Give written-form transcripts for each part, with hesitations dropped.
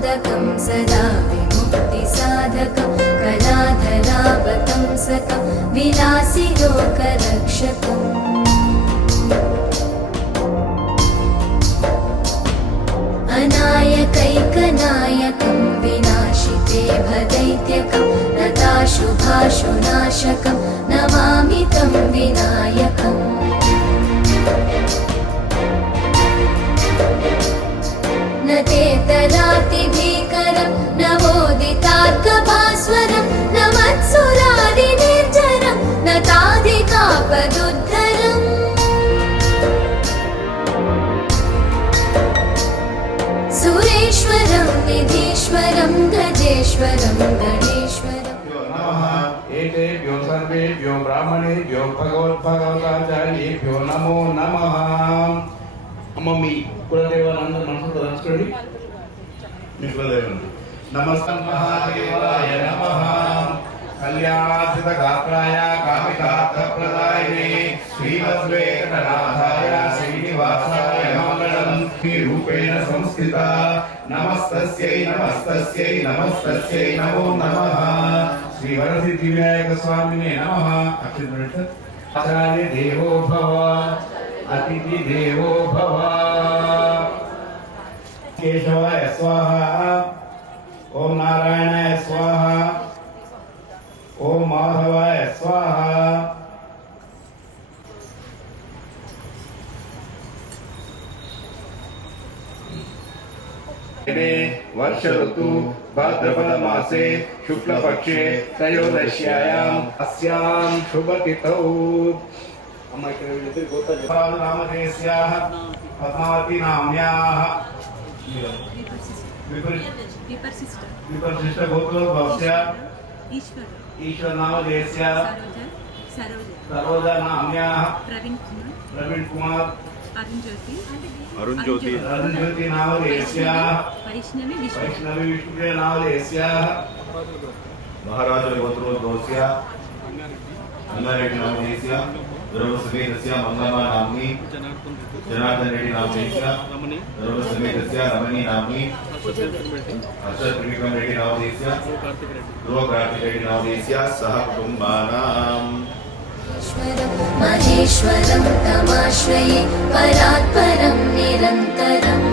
मोदकं सदा विमुक्तिसाधकं कलाधरावतंसकं विलासिलोकरक्षकम् अनायकैकनायकं विनाशिते भदैत्यकं नताशुभाशुनाशकं नमामि तं विनायकम् न तेतरातिभीकरं नवोदितार्कभास्वरं न मत्सुरादिनिर्जरं न ताधिकापदुद्धरम् सुरेश्वरं निधीश्वरं गजेश्वरं गणेश्वरम् एतेभ्यो सर्वेभ्यो ब्राह्मणेभ्यो भगवत्पादाचार्येभ्यो नमो नमः। अम्म मी कुलदेवानंद मनसुलो तलुचुकोंडि मी कुलदेवानंद नमस्ते महादेवाय नमः। कल्याणार्थित गात्राय कामितार्थप्रदायिने श्रीमद्वेंकटनाथाय श्रीनिवासाय मंगलम् रूपेण संस्थिता नमस्तस्यै नमस्तस्यै नमस्तस्यै नमो नमः। श्री वरसिद्धिविनायक स्वामिने नमः। अक्षर आचार्य देवो भव अतिथि देवो भव। केशवाय स्वाहा ओम नारायणाय स्वाहा ओम माधवाय स्वाहा। वर्ष ऋतु भाद्रपद मासे शुक्ल पक्षे त्रयोदश्यायाम् अस्यां शुभतिथौ नामधेयस्याः पद्मावती नाम्याः विपर्शिष्ट गोत्रोद्भवस्य ईश्वर नामधेयस्याः सरोजा नाम्याः प्रवीण कुमार अरुण ज्योति नामधेयस्याः वैष्णवी विष्णुप्रिया नामधेयस्याः महाराज गोत्रोद्भवस्य अन्नारेड्डी नामधेयस्याः धर्मसमेतस्य मंगमा नाम्नी जनार्दन रेड्डी नामधेयस्य धर्मसमेतस्य रमणी नाम्नी हर्षद त्रिविक्रम रेड्डी नामधेयस्य ध्रुव कार्तिक रेड्डी नामधेयस्य सह कुटुंबानाम् महेश्वरं तमाश्रये परात्परं निरन्तरम्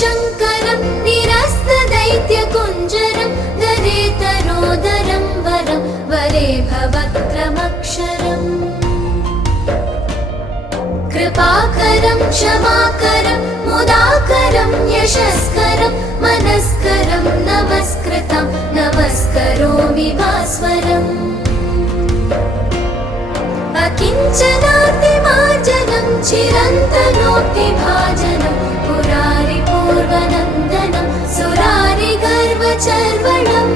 शङ्करं निरस्तदैत्यकुञ्जरं दरेतरोदरं वरं वरे भवक्रमक्षरम् कृपाकरं क्षमाकरं मुदाकरं यशस्करं मनस्करं नमस्कृतं नमस्करोमि भास्वरम् अकिञ्चनातिमार्जनं चिरन्तनोक्तिभाजनं पुरारिपूर्वनन्दनं सुरारिगर्वचर्वणम्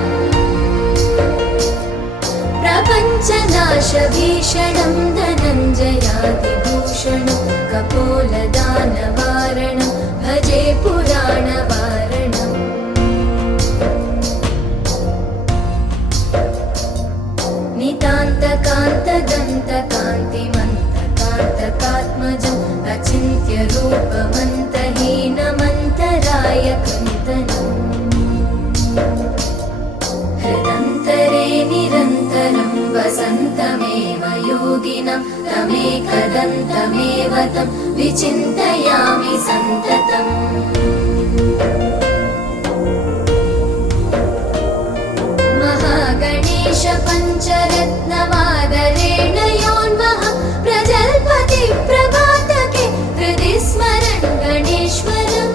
प्रपञ्चनाशभीषणं धनञ्जयादिभूषणं कपोलदानवारणं भजे पुराणवारणम् नितान्तकान्तदन्तकान्तिमन्तकान्तकात्मजम् अचिन्त्यरूपमन्तहीनमन्तरायकन्तनम् हृदन्तरे निरन्तरं वसन्तमेव योगिनं तमेकदन्तमेव तं विचिन्तयामि सन्ततम् महागणेश पञ्चरत्नमादरेण योन्वः प्रजल्पति प्रभातके हृदि स्मरन् गणेश्वरम्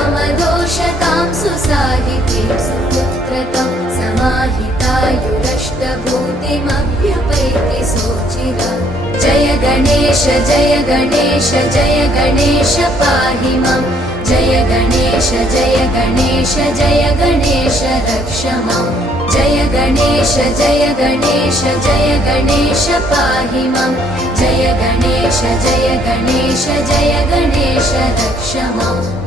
अरोगितामदोषतां सुसाहितीं सुपुत्रतां समाहितायुरष्टभूतिमभ्युपैति सोचिरा जय गणेश जय गणेश जय गणेश पाहि मां जय गणेश गणेश जय गणेश जय गणेश रक्ष मां जय गणेश जय गणेश जय गणेश पाहि मां जय गणेश जय गणेश जय गणेश रक्ष माम्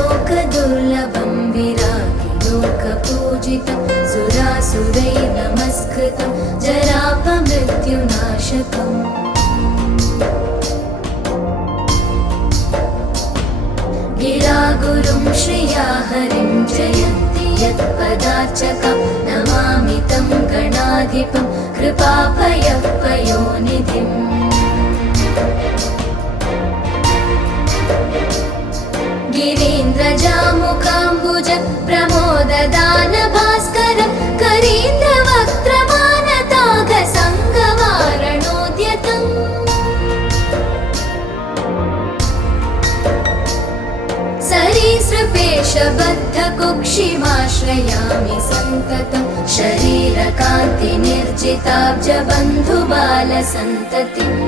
सरागलोकदुर्लभं विरागिलोकपूजितं सुरासुरैः नमस्कृतं जरापमृत्युनाशकम् गिरागुरुं श्रिया हरिं जयन्ति यत्पदार्चकं नमामि तं गणाधिपं कृपापयःपयोनिधिम् गिरीन्द्रजामुकाम्बुज प्रमोददान भास्कर करीन्द्रवक्त्रमानतागसङ्गवारणोद्यतम् सरीसृपेशबद्धकुक्षिमाश्रयामि सन्ततं शरीरकान्तिनिर्जिताब्जबन्धुबालसन्ततिम्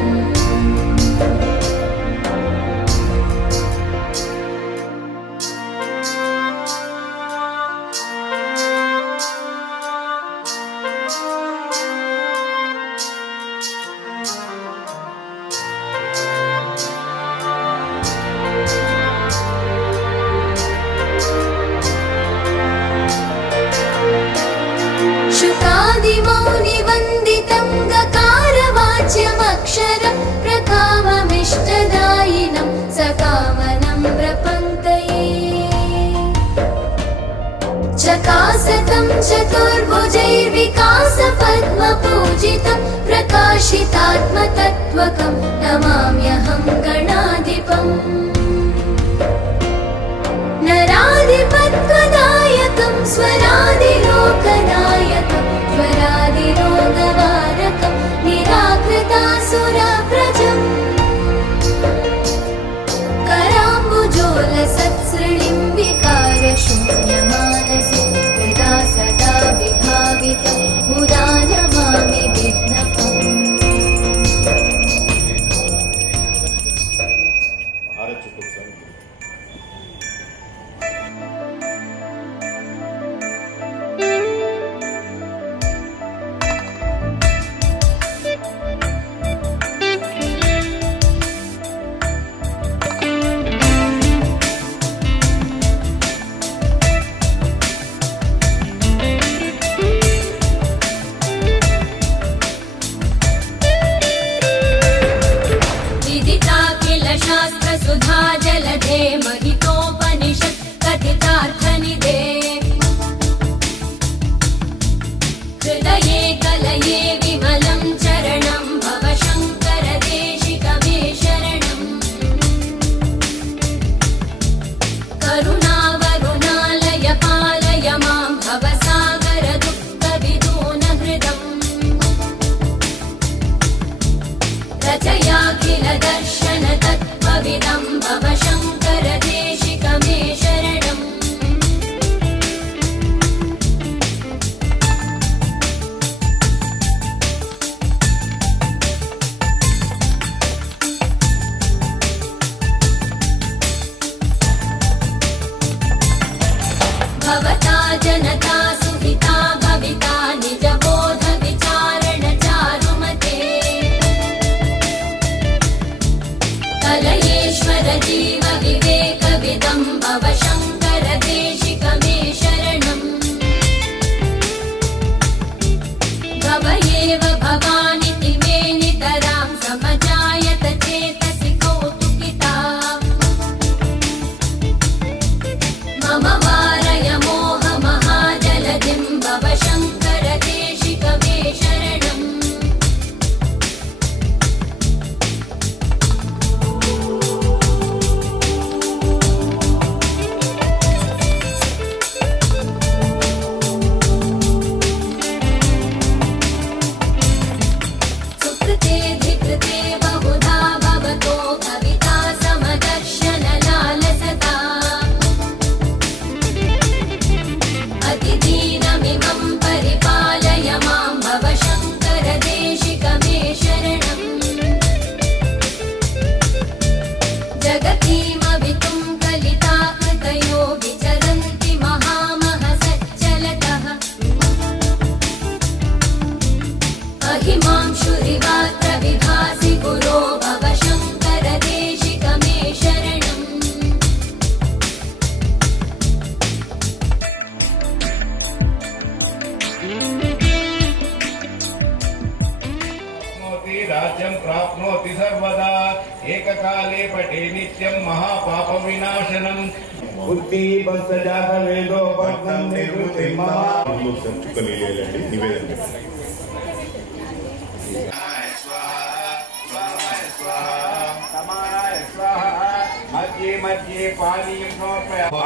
शुकादिमौनिवन्दितं गकारवाच्यमक्षरं प्रकाममिष्टदायिनं सकामनं प्रपङ्क्तये चकासतं चतुर्भुजैर्विकासपद्मपूजितं प्रकाशितात्मतत्त्वकं नमाम्यहं गणाधिपम् नराधिपत्वदायकं स्वरादिलोकनायकं स्वरादिरोगवारकं निराकृतासुरव्रजम् कराम्बुजोलसत्सृणिं विकारशून्यमानसे हृदा सदा विभावितं मुदा नमामि विघ्नपम् शास्त्रसुधा जलधे महितोपनिषत् कथितार्थनिधे हृदये कलये विमलं चरणं भव शङ्कर देशिकमे शरणम् करुणावरुणालय पालय मां भवसागर दुःखविदूनहृदम् रचयाखिल दर्शन तत्त्वविदं भव शङ्कर देशिकमे शरणम् भवता जनता सुहिता भविता निजबोध विचारण चारुमते कलयेश्वर जीव विवेकविदं भव शङ्कर देशिकमे शरणम् भव एव भवानिति मे नितरां समजायत चेतसि कौतुकिता मम वारय मोहमहाजलधिं भव शङ्कर देशिकमे शरणम् ఏకకాలే పఠే నిత్యం మహాపాప వినాశనం బుద్ధి బస్సజాత వేదో పట్నం నిర్వృతి నివేదన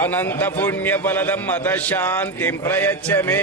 అనంత పుణ్య ఫలదం మత శాంతిం ప్రయచ్చ మే.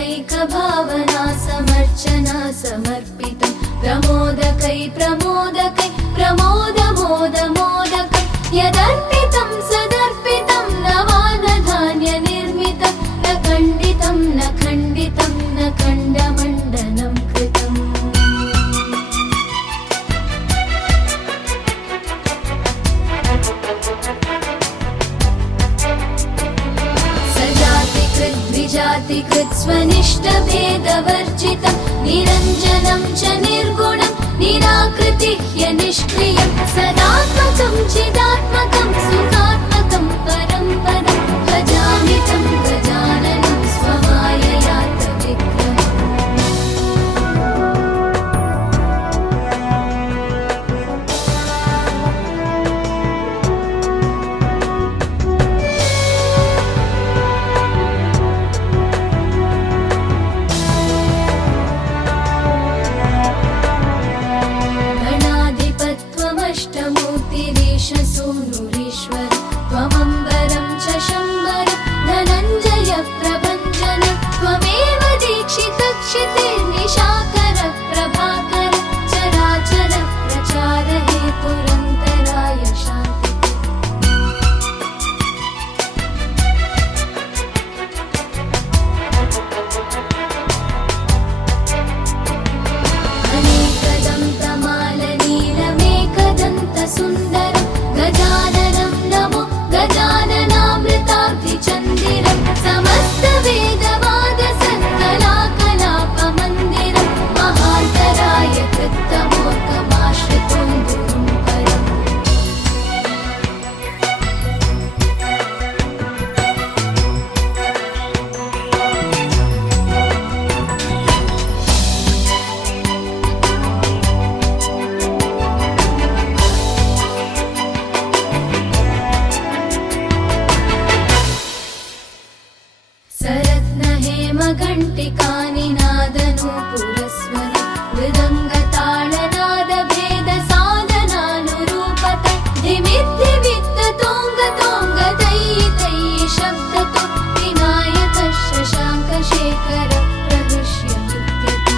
विनायकैकभावना समर्चना समर्पितं प्रमोदकै प्रमोदकै प्रमोदमोदमोदकै यदर्पितं सदर्पितं नवानधान्यनिर्मितं न खण्डितं न खण्डितं न खण्डमण्डनं कृतम्. जातिकृत् स्वनिष्ठभेदवर्जितं निरञ्जनं च निर्गुणं निराकृतिह्य निष्क्रियं सदात्मकं चिदात्मकं सुखात्मकं परं पदं भजामि तं गजाननं स्वमाययातविग्रहम्. सूनुरीश्वर त्वमम्बरं च शम्बर धनञ्जय प्रभञ्जन त्वमेव दीक्षितक्षिते निशाकर प्रभाकर चराचर प्रचार हेतुरन्तराय शान्ति. अनेकदन्तमालनीलमेकदन्तसुन्दरं गजाननं नमो गजाननामृताब्धिचन्दिरं समस्तवेदवादसत्कलाकलापमन्दिरं महान्तराय कृत्तमोर्कमाश्रितं गुरुं परम्. सरत्नहेमघण्टिकानि नादनूपुरस्वर मृदङ्गताळनादभेदसाधनानुरूपत धिमिद्धिवित्ततोङ्गतोङ्गतैः शब्दतो विनायक शशाङ्कशेखर प्रहृष्य नृत्यति.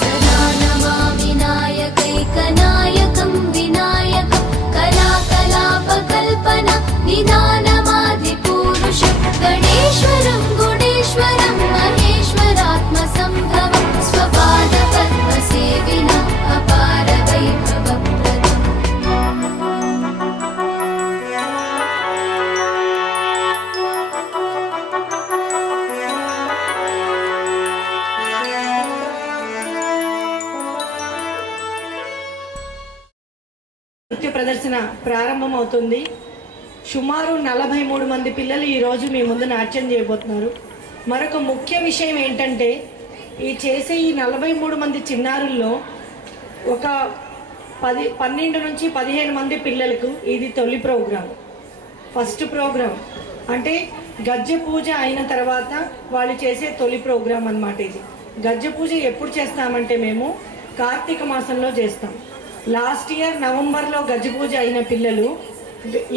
सदा नमामि नायकैकनायकं विनायकं कलाकलापकल्पना निधानमादिपूरुषं गणेश्वरं गुणेश्वरं महेश्वरात्मसम्भवं स्वपादपद्मसेविना अपार वैभवप्रदम्. నృత్య ప్రదర్శన ప్రారంభమవుతుంది. సుమారు 43 మంది పిల్లలు ఈరోజు మీ ముందు నాట్యం చేయబోతున్నారు. మరొక ముఖ్య విషయం ఏంటంటే ఈ 43 మంది చిన్నారుల్లో ఒక 12 నుంచి 15 మంది పిల్లలకు ఇది తొలి ప్రోగ్రాం, ఫస్ట్ ప్రోగ్రాం. అంటే గజ్జ పూజ అయిన తర్వాత వాళ్ళు చేసే తొలి ప్రోగ్రాం అన్నమాట ఇది. గజ్జ పూజ ఎప్పుడు చేస్తామంటే మేము కార్తీక మాసంలో చేస్తాం. లాస్ట్ ఇయర్ నవంబర్లో గజ్జ పూజ అయిన పిల్లలు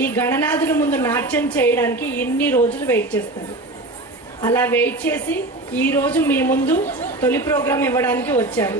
ఈ గణనాథుల ముందు నాట్యం చేయడానికి ఇన్ని రోజులు వెయిట్ చేస్తారు. అలా వెయిట్ చేసి ఈరోజు మీ ముందు తొలి ప్రోగ్రాం ఇవ్వడానికి వచ్చారు.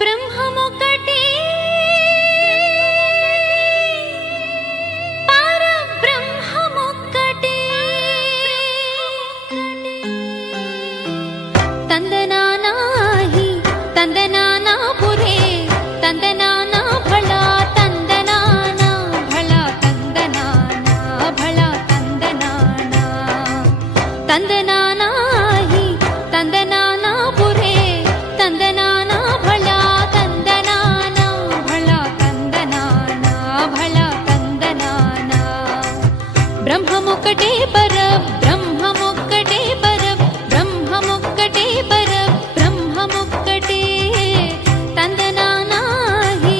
బ్రహ్మమొక్కటే పరబ్రహ్మమొక్కటే తందనానాహి తందనానా పురే తందనానా భళా తందనానా భళా తందనానా భళా తందనానా తందనానాహి తందనానా పురే తందనానా భళా తందనానా భళా తందనానా భళా తందనానా బ్రహ్మమొక్కటే పర బ్రహ్మమొక్కటే పర బ్రహ్మమొక్కటే పర బ్రహ్మమొక్కటే తందనానాహి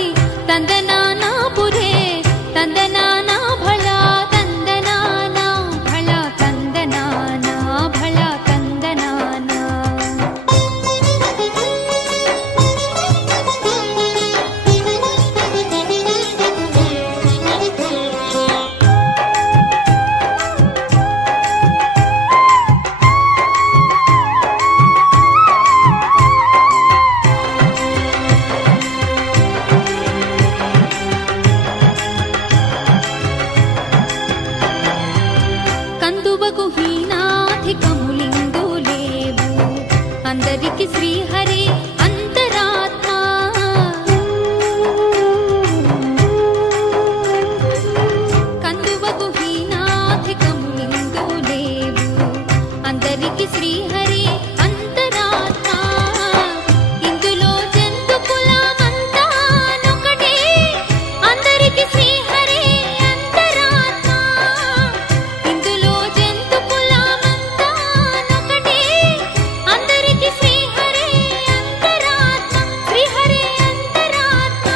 తందనానా పురే తందనానా భళా తందనానా భళా తందనానా భళా తందనానా కందువకు హీనాధికములిందు లేవు అందరికి శ్రీహరి అంతరాత్మ కందువకు హీనాధికములిందు లేవు అందరికి శ్రీహరి అంతరాత్మ ఇందులో జంతు కులమంతా నొకటే అందరికి శ్రీహరి అంతరాత్మ ఇందులో జంతు కులమంతా నొకటే అందరికి శ్రీహరి అంతరాత్మ శ్రీహరి అంతరాత్మ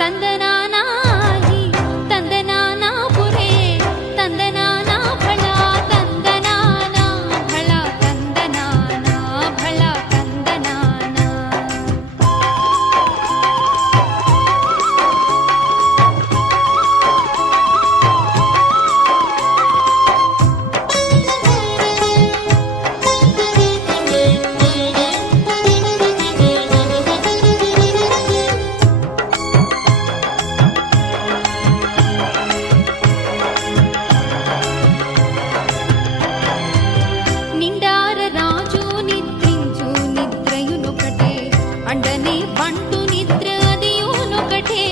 తందనానాహి తందనానా పురే తందనానా భళా తందనానా భళా తందనానా భళా తందనానా నిండార రాజు నిద్రించు నిద్రయునొకటే అండనే బంటు నిద్ర అదియునొకటే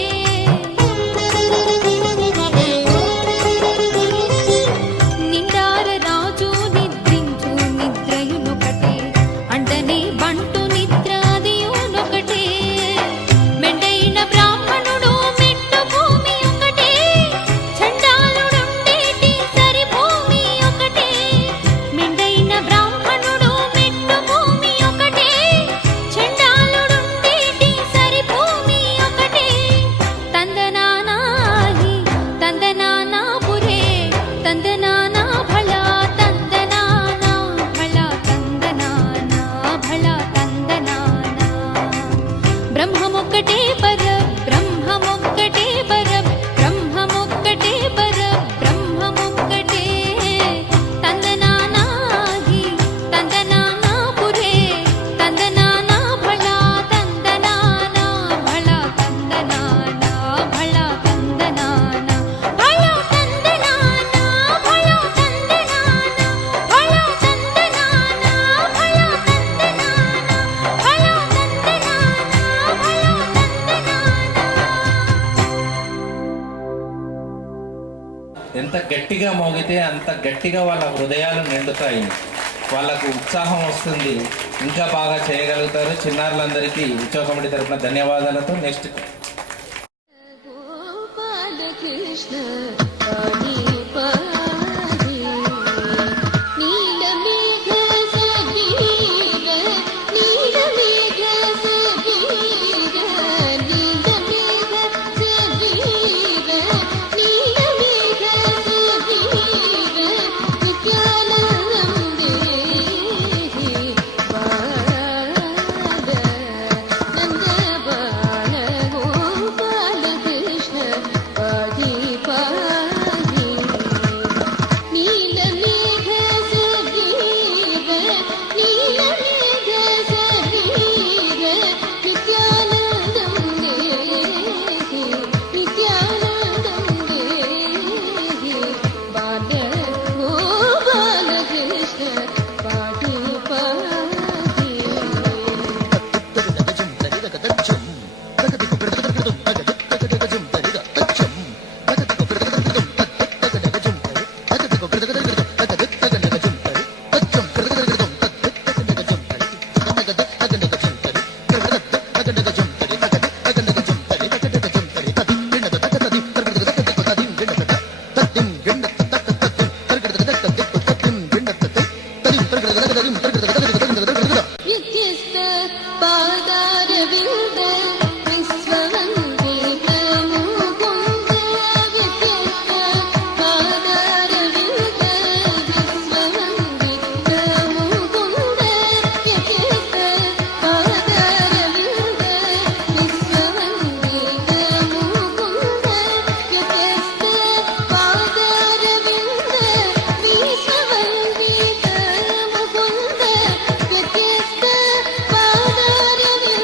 నిండార రాజు నిద్రించు నిద్రయునొకటే అండనే బంటు నిద్ర అదియునొకటే మెండైన బ్రాహ్మణుడు మెట్టు భూమి ఒకటే చండాలుడుండేటి సరి భూమి ఒకటే మెండైన బ్రాహ్మణుడు మెట్టు భూమి ఒకటే చండాలుడుండేటి సరి భూమి ఒకటే తందనానాహి తందనానా పురే తందనానా భళా తందనానా భళా తందనానా భళా తందనానా బ్రహ్మమొక్కటే పర బ్రహ్మమొక్కటే పర బ్రహ్మమొక్కటే పర బ్రహ్మమొక్కటే తందనానాహి తందనానా పురే తందనానా భళా తందనానా భళా తందనానా భళా తందనానా భళా తందనానా భళా తందనానా భళా తందనానా భళా తందనానా భళా ఎంత గట్టిగా మోగితే అంత గట్టిగా వాళ్ళ హృదయాలు నిండుతాయి, వాళ్ళకు ఉత్సాహం వస్తుంది, ఇంకా బాగా చేయగలుగుతారు. చిన్నారులందరికీ ఉత్సవ కమిటీ తరఫున ధన్యవాదాలతో నెక్స్ట్ గోపాల కృష్ణ పాడి పాడి నీలమేఘ సగీర నీలమేఘ సగీర నీలమేఘ సగీర నీలమేఘ సగీర నిత్యానందం దేహి బాల నంద బాల గోపాల కృష్ణ పాడి పాడి నీలమేఘ సగీర నీలమేఘ సగీర నిత్యానందం దేహి నిత్యానందం దేహి బాల గోపాల కృష్ణ పాడి పాడి వ్యత్యస్త పాదారవింద విశ్వవందిత ముకుంద వ్యత్యస్త పాదారవింద విశ్వవందిత ముకుంద వ్యత్యస్త పాదారవింద విశ్వవందిత ముకుంద వ్యత్యస్త పాదారవింద విశ్వవందిత ముకుంద వ్యత్యస్త పాదారవింద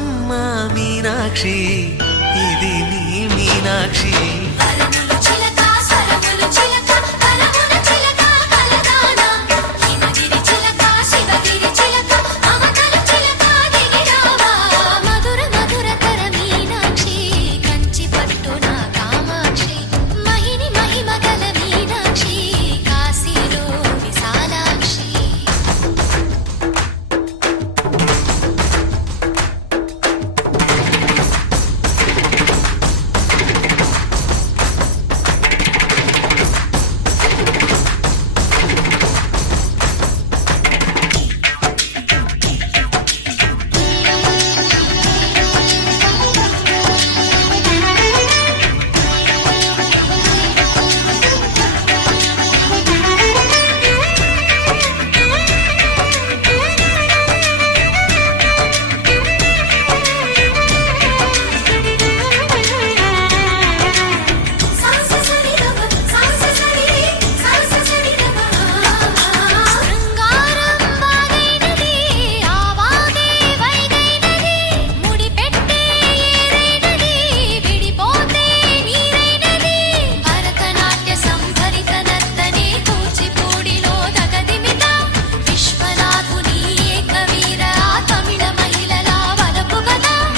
మీనాక్షి ఇది నీ మీనాక్షి వరములు చిలక స్వరములు చిలక కలమున చిలక కలదానా హిమగిరి చిలక శివగిరి చిలక మమతలు చిలక దిగిరావా మధుర మధుర తర మీనాక్షి కంచి పట్టున కామాక్షి మహిని మహిమ గల మీనాక్షి కాశీలో విశాలాక్షి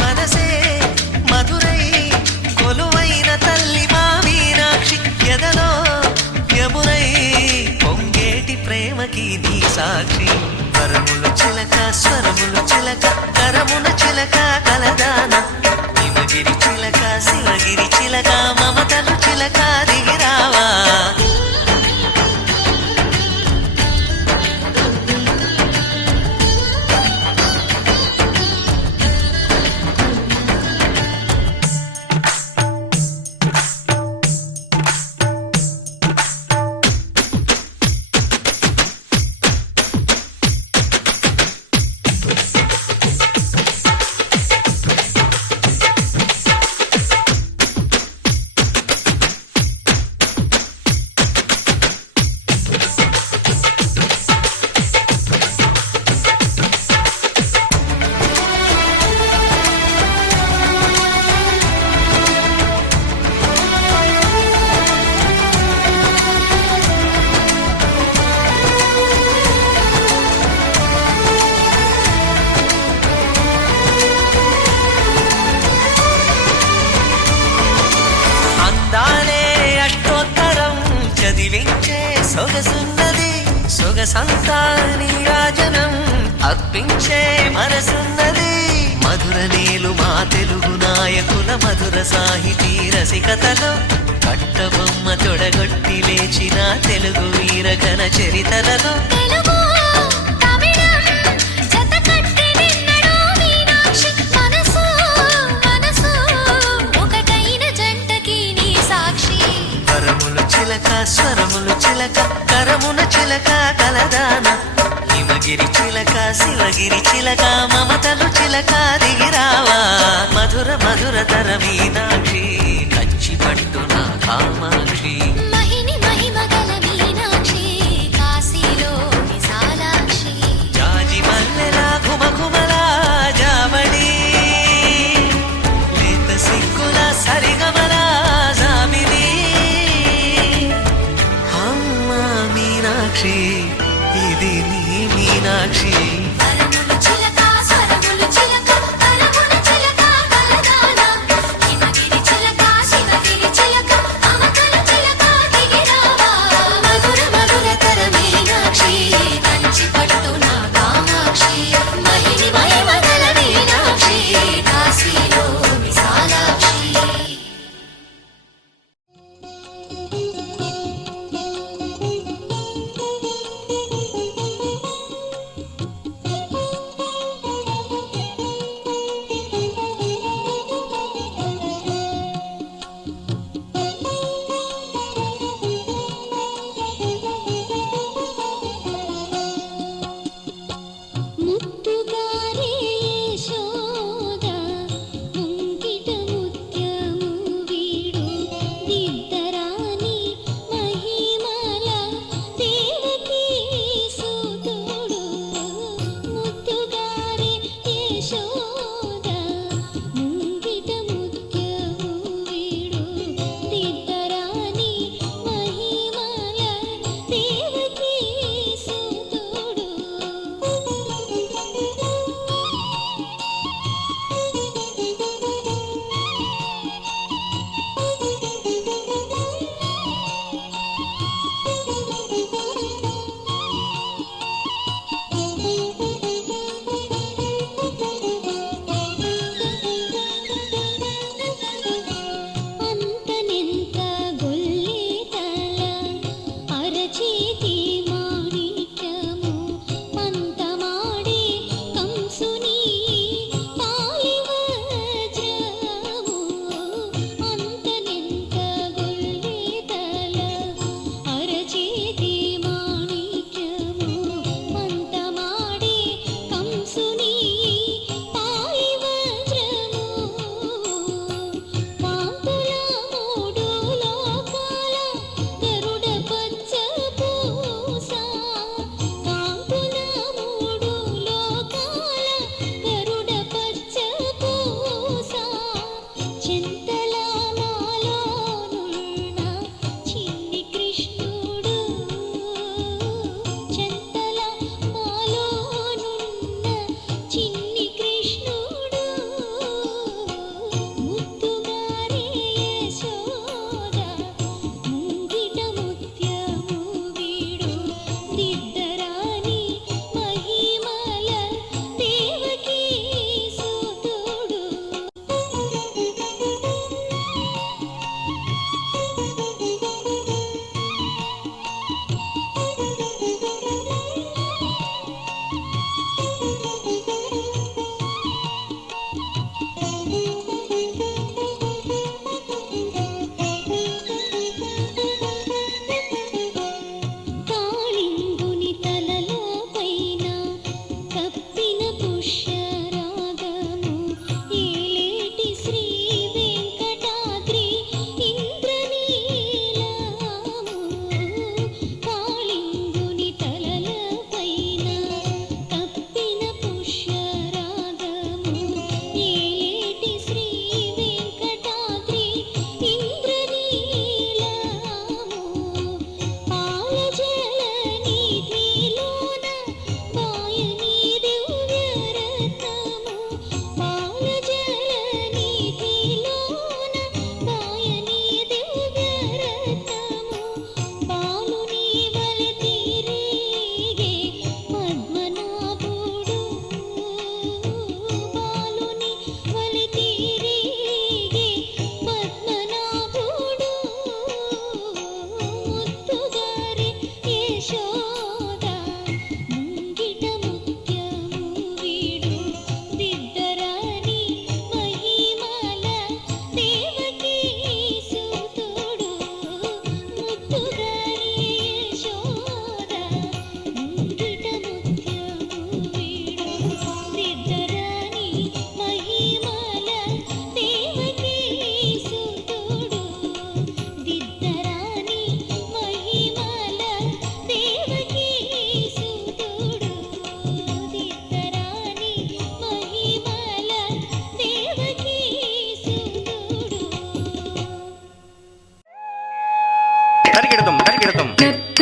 మనసే మధురై కొలువైన తల్లి మా మీనాక్షి ఎదలో యమునై పొంగేటి ప్రేమకి నీ సాక్షి వరములు చిలక స్వరములు చిలక కరమున చిలక కలదాన హిమగిరి చిలక శివగిరి చిలక మమతలు చిలక దిగిరావా అందాలే అష్టోత్తరం చదివించే సొగసున్నది సొగసంతా నీరాజనం అర్పించే మనసున్నది మధుర నీలు మా తెలుగు నాయకుల మధుర సాహితీ రసికతలో కట్టబొమ్మ తొడగొట్టి లేచిన తెలుగు వీరఘన చరితలలో తెలుగు తమిళం జతకట్టి నిన్నడు మీనాక్షి మనసు మనసు ఒకటైన జంటకి నీ సాక్షి వరములు చిలక స్వరములు చిలక కరమున చిలక కలదాన హిమగిరి చిలక శివగిరి చిలక మమతలు చిలక దిగిరావా మధుర మధుర తర మీనాక్షి కంచి పట్టున కామాక్షి మహిని మహిమ గల మీనాక్షి కాశీలో విశాలాక్షి జాజి మల్లెలా ఘుమఘుమలా జావళి లేత సిగ్గుల సరిగమలా జాబిలి అమ్మ మీనాక్షి ఇది నీ మీనాక్షి వరములు చిలక స్వరములు చిలక కలమున చిలక కలదానా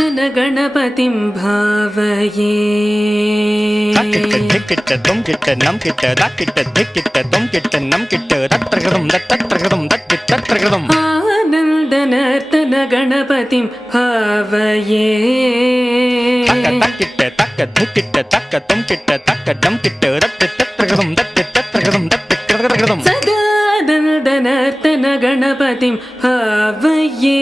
దండనార్దన గణపతిం భావయే కిట్ట దుమ్ కిట్ట నమ్ కిట్ట దా కిట్ట దిక్కిట్ట దుమ్ కిట్ట నమ్ కిట్ట దత్రగదం దత్రగదం దత్రగదం ఆనందనార్దన గణపతిం భావయే తక్కిట్ట తక్క దిక్కిట్ట తక్క దుమ్ కిట్ట తక్క దమ్ కిట్ట దత్రగదం దత్రగదం దత్రగదం సదానందనార్దన గణపతిం భావయే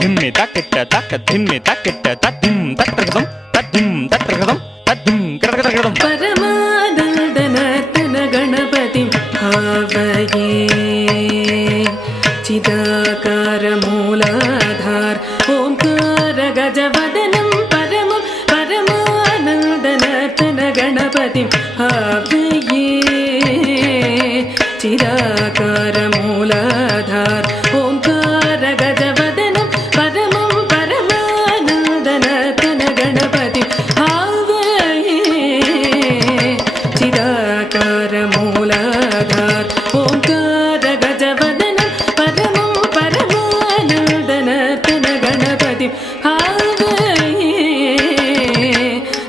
ధిమ్మి తక్కిట్ట తక్క ధిమ్మి తక్కిట్ట తద్ధిం దత్రగదం తద్ధిం దత్రగదం తద్ధిం గరగదగదం పరమానందనార్దన గణపతిం భావయే చిదాకార మూలాధార్ ఓంకార గజవదనం పరమం పరమానందనార్దన గణపతిం భావయే చిదాకార మూలాధార్ ఓంకార గజవదనం పరమం పరమానందనార్దన గణపతిం భావయే చిదాకార మూలాధార్ ఓంకార గజవదనం పరమం పరమానందనార్దన గణపతిం భావయే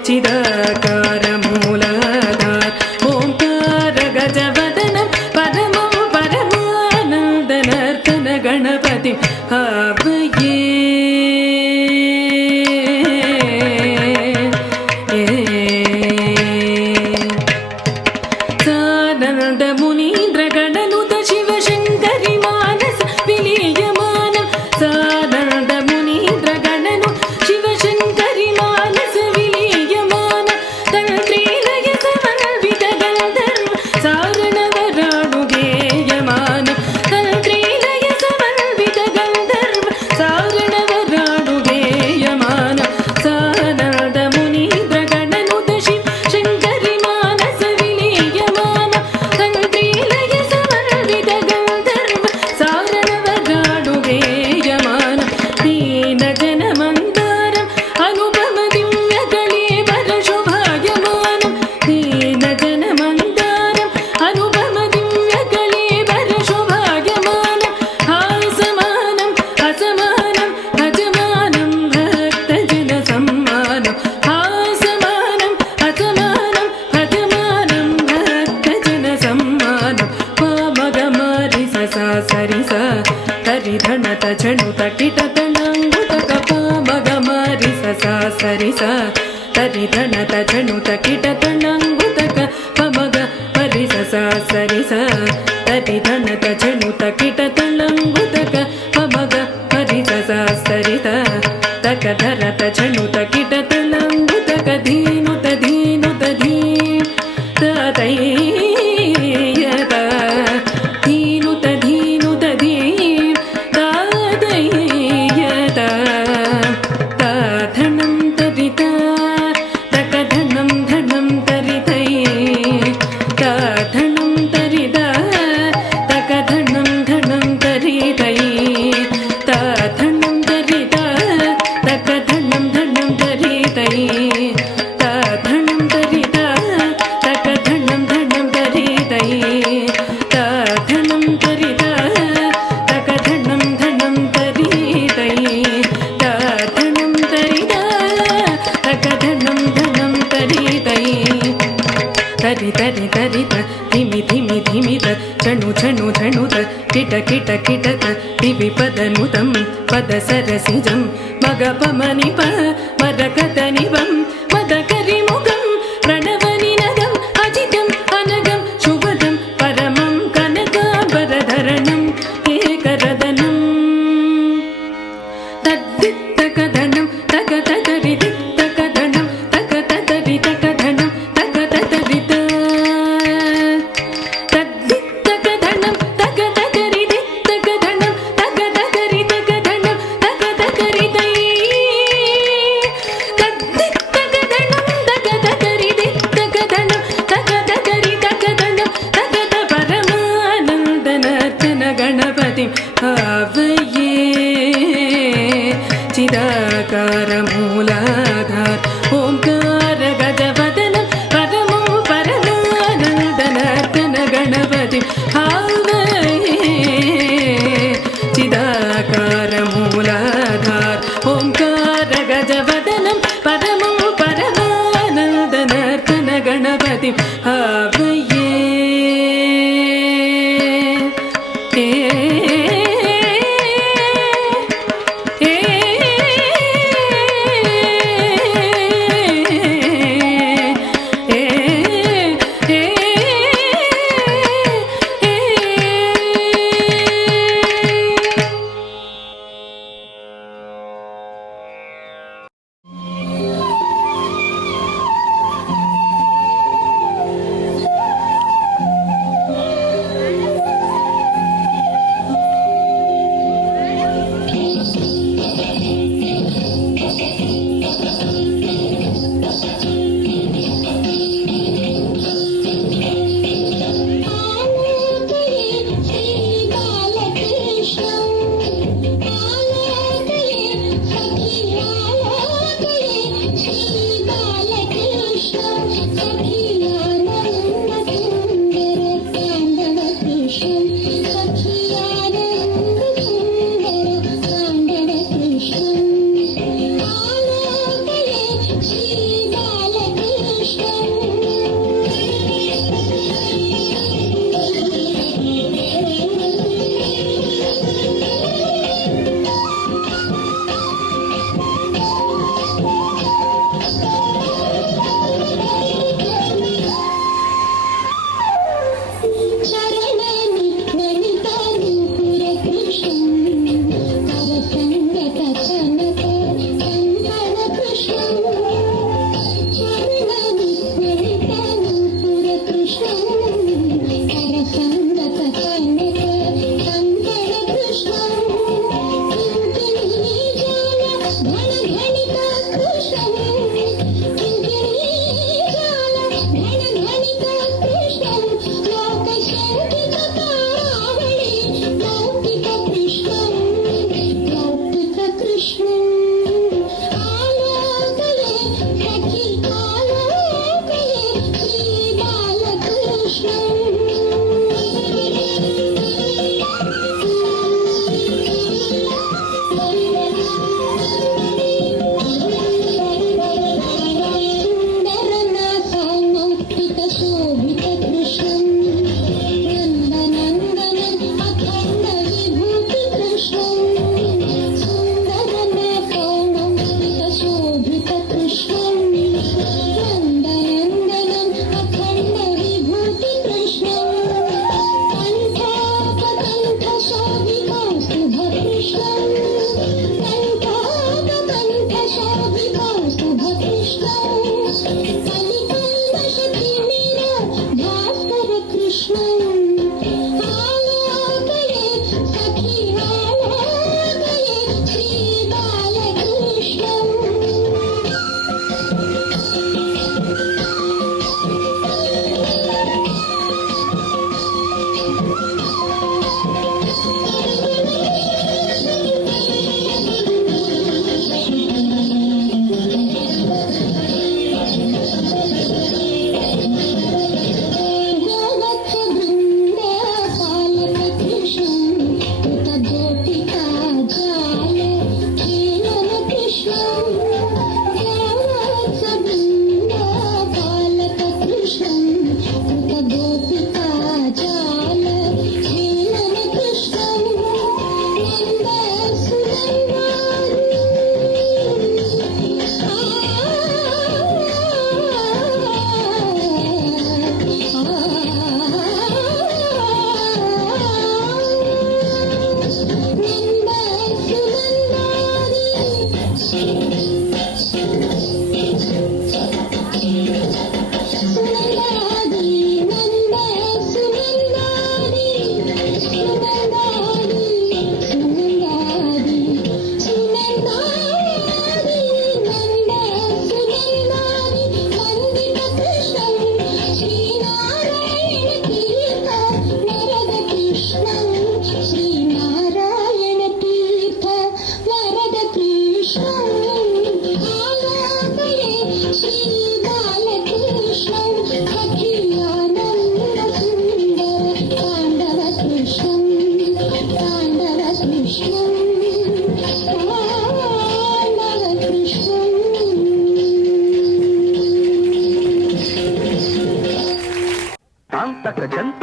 చిదాకార మూలాధార్ ఓంకార గజవదనం పరమం పరమానందనార్దన గణపతిం భావయే సానంద మునీంద్ర గణనుత శివ శంకరి మానస విలీయమానం సానంద మునీంద్ర గణను శివ శంకరి మానస విలీయమానం తంత్రీలయ సమన్విత గంధర్వ సారణవరాణు గేయమానం తంత్రీలయ సమన్విత గంధర్వ సారణవరాణు గేయమానం సానంద మునీంద్ర గణనుత శివ శంకరి మానస విలీయమానం తంత్రీలయ సమన్విత గంధర్వ సారణవరాణు గేయమానం దీన జనమందారం అనుపమ దివ్య కళేబర శోభాయమానం దీన జనమందారం అనుపమ దివ్య కళేబర శోభాయమానం హాసమానం అసమానం అజమానం భక్తజన సమ్మానం హాసమానం అసమానం అజమానం భక్తజన సమ్మానం పామగమారి ససా సరిస తరిధణత చణుత కిటతనంగుతక పామగమారి ససా సరిస తరిధణత చణుత కిటతనంగుతక పమగ పరి ససా సరిస తరిధణత చణుత కిటతనంగుతక పమగ పరి ససా సరిత తక ధరత చణుత కిటతనంగుతక ధీనుత ధీనుత ధీ తదయ్యత ధీనుత ధీనుత ధీ తదయ్యత తధనం తరిత తక ధనం ధనం తరితై తధనం తరిత తక ధనం ధనం తరితై తధనం తరిత తక ధనం ధనం తరితై తధనం తరిత తక ధనం ధనం తరితై తధనం తరిత తక ధనం ధనం తరితై తధనం తరిత తక ధనం ధనం తరితై తరి తరి తరిత ధిమి ధిమి ధిమిత చణు చణు ధణుత కిట కిట కిటత దివి పదనుతం పద సరసిజం మగ పమని ప మదకత నివం మదకరి ముఖం ప్రణవనినదం అజితం అనగం శుభదం పరమం కనకాంబరధరణం ఏకరదనం తద్దిత్తకధనం తక తదరి దిత్తకధనం తక తదరి తకధనం తక తదరిత తద్దిత్తకధనం తక తదరి దిత్తకధనం తక తదరి తకధనం తక తదరితై తద్దిత్త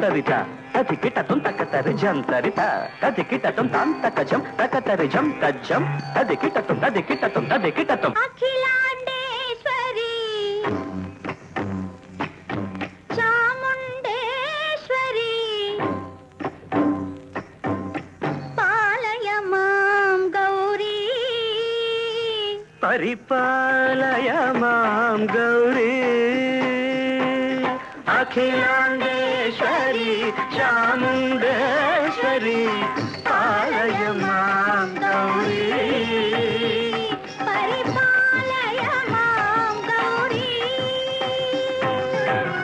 తరిత తదికిటతం తకతరి జం తరిత తదికిటతం తాం తకజం తకతరి జం తజ్జం తదికిటతం తదికిటతం తదికిటతం. అఖిలాండేశ్వరి చాముండేశ్వరి పాలయ మాం గౌరీ పరిపాలయ మాం గౌరీ అఖిలాండేశ్వరి చాముండేశ్వరి పాలయ మాం గౌరీ పరిపాలయ మాం గౌరీ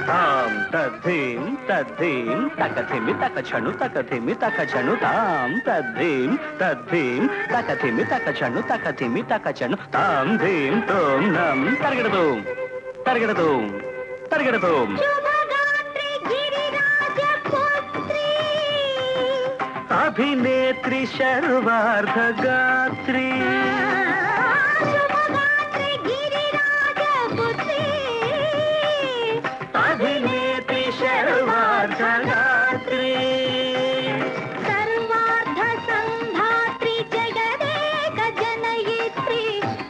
తాం తద్ధీం తద్ధీం తకథిమి తకచను తకథిమి తకచను తాం తద్ధీం తద్ధీం తకథిమి తకచను తకథిమి తకచను తాం ధీం తోం నం తరగడదు తరగడదు తరగడదు. శుభగాత్రి గిరిరాజ పుత్రి అభినేత్రి శర్వార్ధగాత్రి శుభగాత్రి గిరిరాజ పుత్రి అభినేత్రి శర్వార్ధగాత్రి సర్వార్థ సంధాత్రి జగదేక జనయిత్రి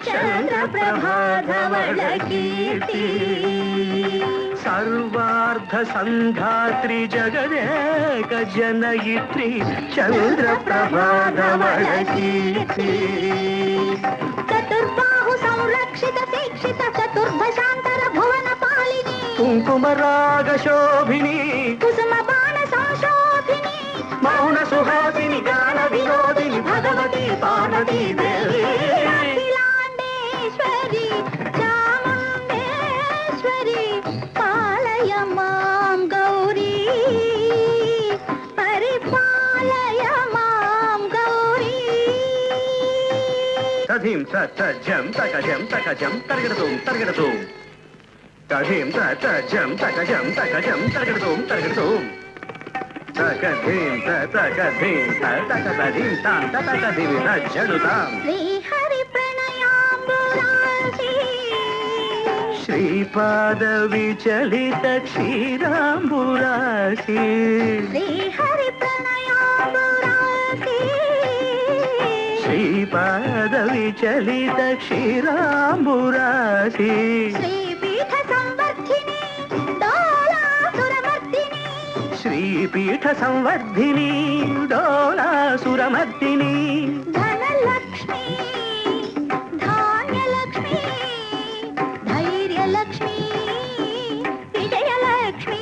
చంద్రప్రభాధవళ కీర్తి సర్వార్ధ సంధాత్రి జగదేక జనయిత్రి చంద్రప్రభాధవళ కీర్తి. చతుర్బాహు సంరక్షిత శిక్షిత చతుర్భశాంతర భువన పాలిని కుంకుమరాగ శోభిని కుసుమ బాణ సంశోభిని మౌన సుహాసిని గాన వినోదిని భగవతి పార్వతీ దేవి. అఖిలాండేశ్వరి చాముండేశ్వరి పాలయ మాం గౌరీ పరిపాలయ మాం గౌరీ తథీం తజ్జం తకజం తకజం తరగడదు తరగడదు తథీం తజ్జం తకజం తకజం తరగడదు తరగడదు తకధీం తకధీం తకధీం తాం తకధీం తజ్జడుతాం. శ్రీహరి ప్రణయాంబురాశి శ్రీపాద విచలిత క్షీరాంబురాశి శ్రీహరి ప్రణయాంబురాశి శ్రీపాద విచలిత క్షీరాంబురాశి శ్రీపీఠ సంవర్ధిని డోలాసురమర్దిని శ్రీపీఠ సంవర్ధిని డోలాసురమర్దిని ధనలక్ష్మి ధాన్యలక్ష్మి ధైర్యలక్ష్మి విజయలక్ష్మి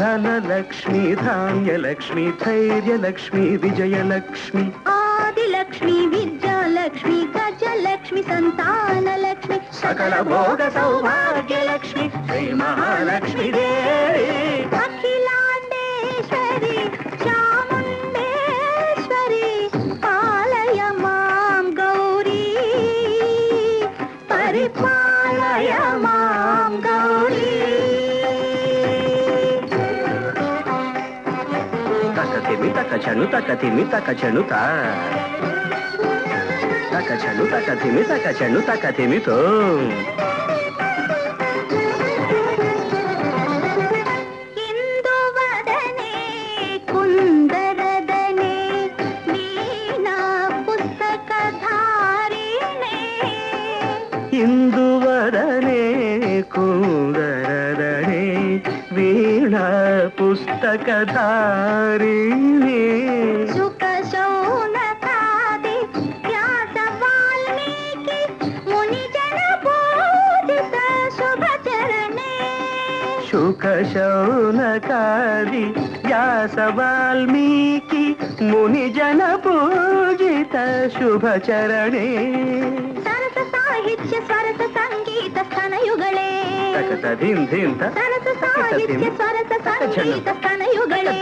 ధనలక్ష్మి ధాన్యలక్ష్మి ధైర్యలక్ష్మి విజయలక్ష్మి ఆదిలక్ష్మి విద్యాలక్ష్మి గజలక్ష్మి సంతానలక్ష్మి సకల భోగ సౌభాగ్యలక్ష్మి శ్రీ మహాలక్ష్మి దేవి. అఖిలాండేశ్వరి చాముండేశ్వరి పాలయ మాం గౌరీ పరిపాలయ మాం గౌరీ తకతిమి తకచను తకతిమి తకచను తా తకచను తకతిమి తకచను తకతిమితో ఇందువదనే కుందరదనే వీణా పుస్తకధారిణే ఇందువదనే కుందరదనే వీణా పుస్తకధారిణి సుఖ శౌనకాది వ్యాస వాల్మీకి ముని జన పూజిత శుభచరణే శుక శౌనకాది వ్యాస వాల్మీకి ముని జన పూజిత శుభచరణే సరస సాహిత్య స్వరస సంగీత స్థనయుಗಳೇ తకతధిం ధిం సరస సాహిత్య స్వరస సంగీత స్థనయుಗಳೇ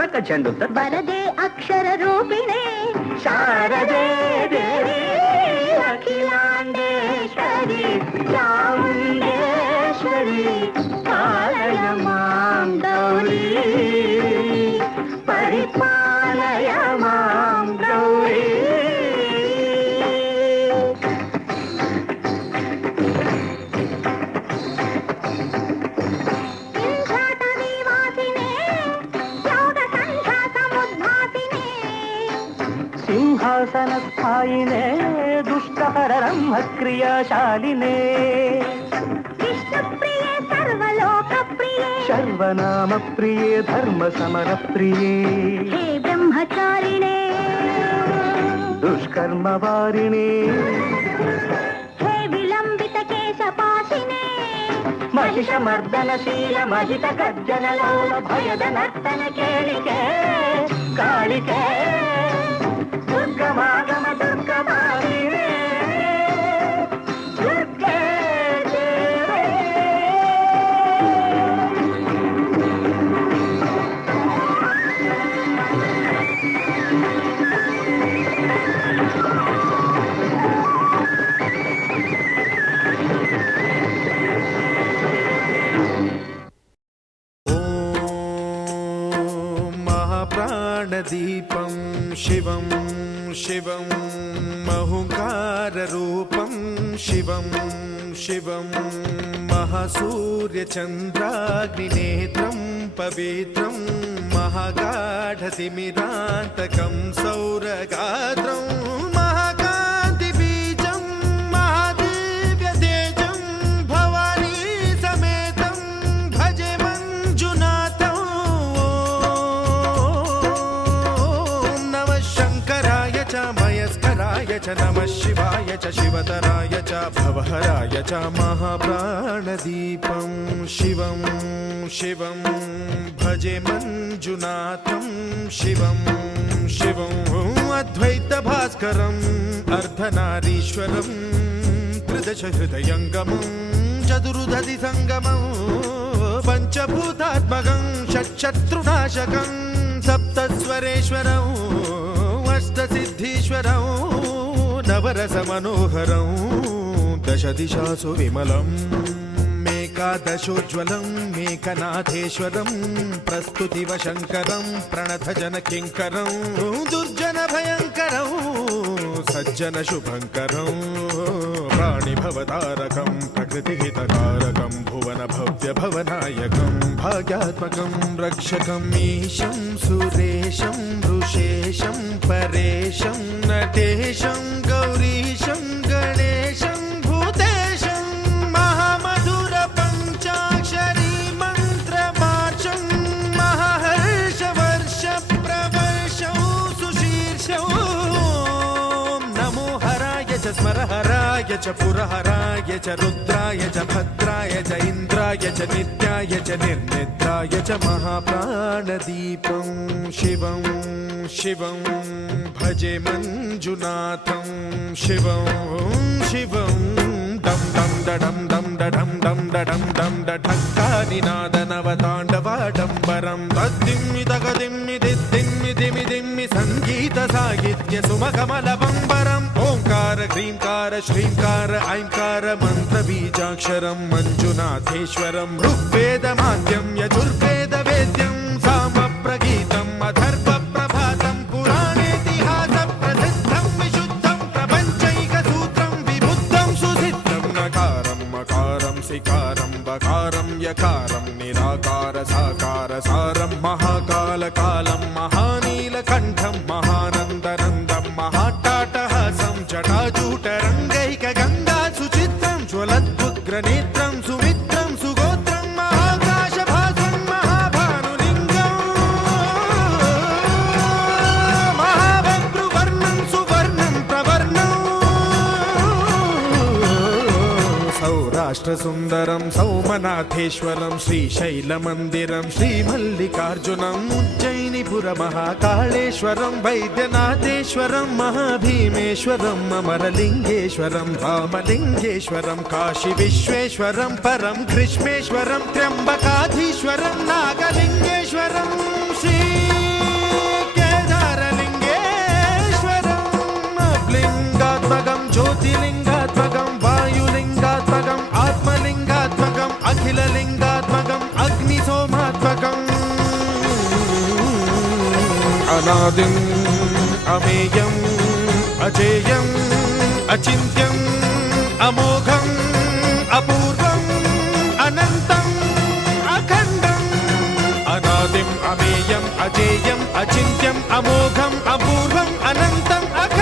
తకచండు వరదే అక్షర రూపిణే శారదే దేవి అఖిలాండేశ్వరి చాముండేశ్వరి పాలయ మాం గౌరీ పరిపాలయ మాం గౌరీ. ఇంద్రాట నివాసి సింహాసన స్థాయినే దుష్టహర బ్రహ్మ క్రియాశాలినే విష్ణుప్రియే సర్వలోక ప్రియే సర్వనామ ప్రియే ధర్మ సమర ప్రియే హే బ్రహ్మచారిణే దుష్కర్మ వారిణే హే విలంబిత కేశపాశినే మహిషమర్దనశీల మహిత గర్జన లోల భయద నర్తన కేళికే కాళికే దుర్గమాగమ దుర్గమాలినే దుర్గే దేవే. महाप्राणदीपं शिवं शिवं महुकाररूपं शिवं शिवं महासूर्यचन्द्राग्निनेत्रं पवित्रं महागाढतिमिरान्तकं सौरगात्रं महाकान्तिबीजं महादिव्यतेजं भवानी समेतं भजे मञ्जुनाथं नमः शङ्कराय च मयस्कराय च नमः शिवाय च शिवतराय च भवहराय च महाप्राणदीपं शिवं शिवं भजे मञ्जुनाथं शिवं शिवं अद्वैतभास्करम् अर्धनारीश्वरं त्रिदशहृदयङ्गमं चतुर्दधिसङ्गमं पञ्चभूतात्मकं षट्शत्रुनाशकं सप्तस्वरेश्वरं अष्टसिद्धीश्वरं नवरसमनोहरं दशदिशासु विमलम् मेकादशोज्ज्वलं मेकनाथेश्वरं प्रस्तुतिवशङ्करं प्रणतजनकिङ्करं दुर्जनभयङ्करं सज्जनशुभङ्करं प्राणिभवतारकं प्रकृतिहितकारकं भुवनभव्यभवनायकं भाग्यात्मकं रक्षकं ईशं सुरेशं ऋषेशं परेशं नटेशं गौरीशं गणेशं भूतेशं महामधुर पञ्चाक्षरी मन्त्रमार्चं महाहर्षवर्ष प्रवर्षं सुशीर्षं नमो हराय च स्मरहराय च पुरहराय च रुद्राय च भद्राय च इन्द्राय च नित्याय च निर्निद्राय च महाप्राणदीपं शिवं शिवं भजे मञ्जुनाथं शिवं शिवं दं दं दडं दं दडं दं दडं दं डढक्कानिनादनवताण्डवाडम्बरं तद्दिम्मि तगदिम्मि दिद्दिम्मि दिमि दिम्मि सङ्गीतसाहित्य सुमकमलबम्बरम् ओङ्कार ह्रीङ्कार श्रीङ्कार ऐङ्कार मन्त्रबीजाक्षरं मञ्जुनाथेश्वरं ऋग्वेदमाद्यं यजुर्वेदवेद्यं सामप्रगीतम् अथर्वप्रभातं पुराणेतिहासप्रसिद्धं विशुद्धं प्रपञ्चैकसूत्रं विबुद्धं सुसिद्धं नकारं मकारं सिकारं बकारं यकारं निराकार साकार सारं महाकालकालं महानीलकण्ठं महानन्दनन्दं महाट्टाटहासं जटाजूटरङ्गैकगङ्गा सुचित्रं ज्वलद्वुग्रनेत्रं सुमित्रं सुगोत्रं महाकाशभासं महाभानुलिङ्गं महाभद्रुवर्णं सुवर्णं प्रवर्णं सौराष्ट्रसुन्दरं सौमनाथेश्वरं श्रीशैलमन्दिरं श्रीमल्लिकार्जुनम् उज्जयिनीपुरमहाकाळेश्वरं वैद्यनाथेश्वरं महाभीमेश्वरम् अमरलिङ्गेश्वरं रामलिङ्गेश्वरं काशीविश्वेश्वरं परं कृष्णेश्वरं त्र्यम्बकाधीश्वरं नागलिङ्गेश्वरं श्रीकेदारलिङ्गेश्वरम् लिङ्गात्मकं ज्योतिलिङ्गात्मकं वायुलिङ्गात्मकम् आत्मलिङ्गात्मकम् अखिललिङ्गात्मकम् अग्निसोमात्मकम् अनादिम् अमेयम् अजेयम् अचिन्त्यम् अमोघम् अपूर्वम् अनन्तम् अखण्डम् अनादिम् अमेयम् अजेयम् अचिन्त्यम् अमोघम् अपूर्वम् अनन्तम् अखण्डम्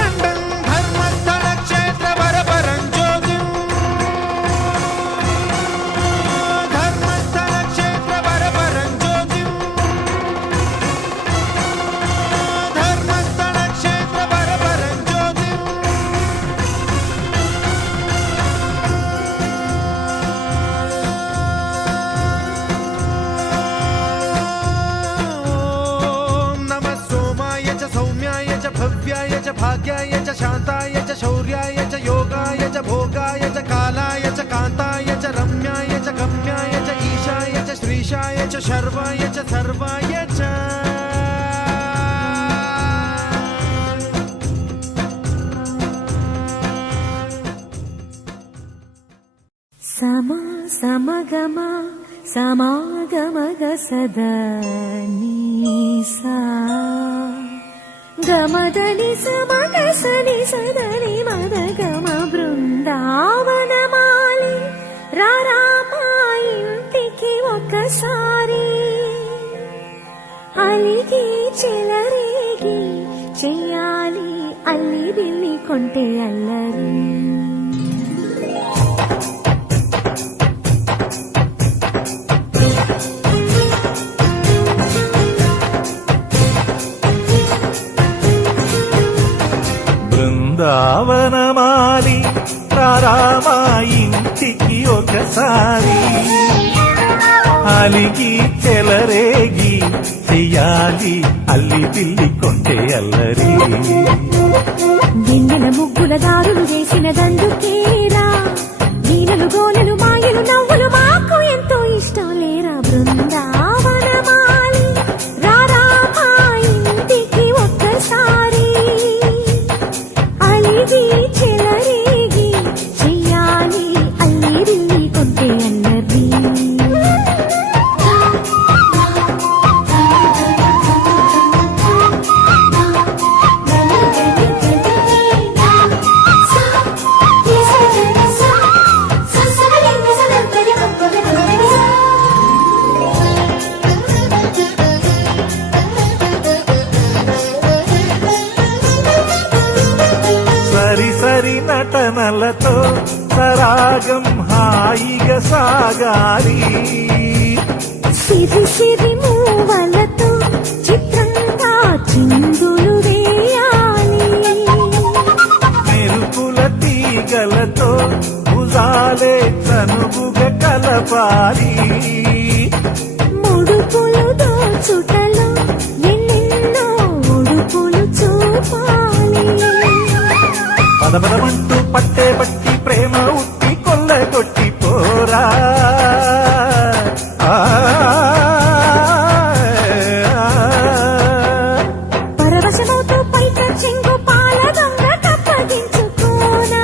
भाग्याय च शान्ताय च शौर्याय च योगाय च भोगाय च कालाय च कान्ताय च रम्याय च गम्याय च ईशाय च श्रीशाय च शर्वाय च सर्वाय च समा समगमा समागमग सदा नीसा गमदनि समगसनि सदनि मदगम బృందావనమాలి రారామా ఇంటికి ఒకసారి అలిగి చెలరేగి చెయ్యాలి అల్లి బిల్లి కొంటే అల్లరి బృందావనమాలి రారామా ఇంటికి ఒకసారి అలిగి చెలరేగి చెయ్యాలి అల్లి పిల్లి కొంటే అల్లరి వెన్నెల ముగ్గుల దారులు చేసిన దండుకేరా నీలలు గోలలు మాయలు నవ్వులు మాకు ఎంతో ఇష్టం లేరా బృందావనమాలి రారామా ఇంటికి ఒక్కసారి అలిగి చెలరేగి చెయ్యాలి అల్లిరిల్లి కొంటే అల్లరి సరి సరి నటనలతో సరాగం హాయిగా సాగాలి సిరి సిరి మూవలతో చిత్రంగా చిందులు వేయాలి మెరుపుల తీగలతో భుజాలే చనువుగా కలపాలి ముడుపులు దోచుటలో ఎన్నెన్నో ఉడుపులు చూపాలి పదపదమంటూ పట్టే పట్టి ప్రేమ ఉట్టి కొల్ల కొట్టి పోరా పరవశమవుతూ పైట చెంగు పాల దొంగ తప్పగించుకోనా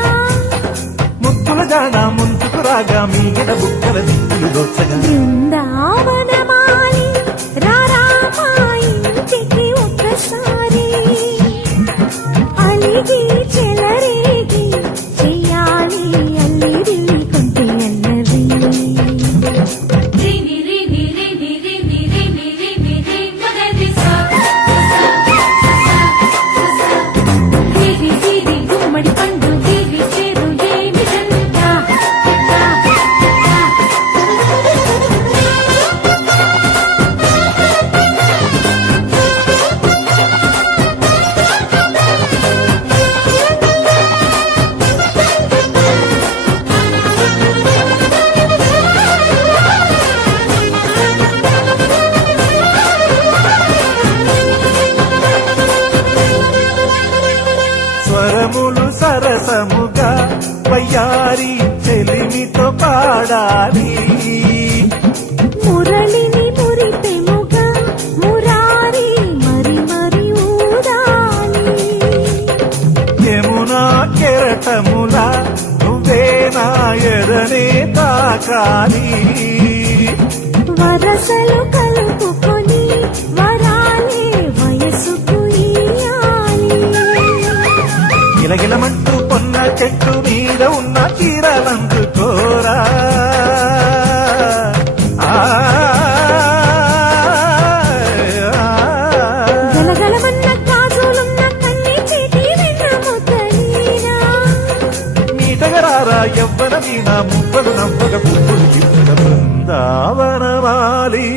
ముక్కుల జాన ముందుకు రాగా మీగడ బుక్కల దిక్కులు దోచగా బృందావనమాలి రారామా ఇంటికి ఒకసారి అలిగి చెలరేగి చెయ్యాలి అల్లిరిల్లి కొంటే అల్లరి రిని రిని రిని రిని రిని రిని రి మొదటి సా గిరి గిరి గుమ్మడి పండు గిరి చేరు ఏమిటంటా స్వరములు సరసముగా వయ్యారి చెలిమితో పాడాలి మురళిని మురిపెముగా మురారి మరి మరి ఊదాలి యమునా కెరటముల నువ్వే నా ఎదనే తాకాలి వరసలు కలుపుకొని వరాలే వయసుకు ఇయ్యాలి గిలగిలమంటూ పొన్న చెట్టు మీద ఉన్న చీరలందుకోరా గలగలమన్న గాజులున్న కన్ని చేతి వెన్న ముద్దలీనా నీటగరారా ఎవ్వర వీణ మువ్వలు నవ్వక పువ్వులు చిప్పుల బృందావనమాలి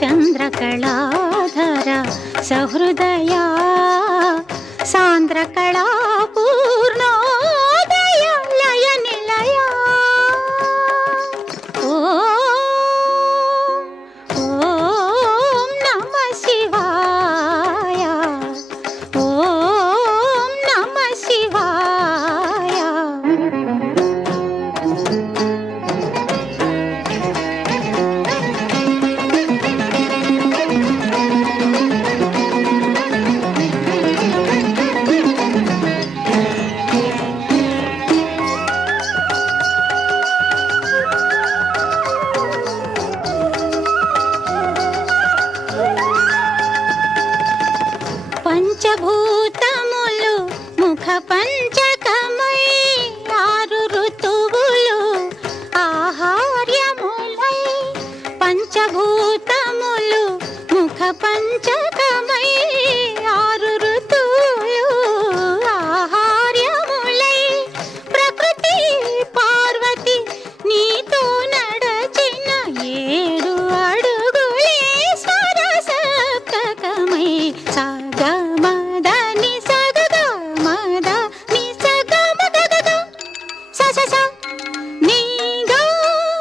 చంద్రకళాధర సహృదయ సాంద్రకళా పూర్ణోదయ లయ నిలయ ఓం నమ శివాయ ఓం నమ శివాయ పంచభూతములు ముఖ పంచకమై ఆరు ఋతువులు ఆహార్యములై పంచభూతములు ముఖ పంచకమై ఆరు ఋతువులు ఆహార్యములై ప్రకృతి పార్వతి నీతో నడచిన 7 అడుగులే సరసప్తకమై సగమద ని సగద మద ని సగమద స స స ని గ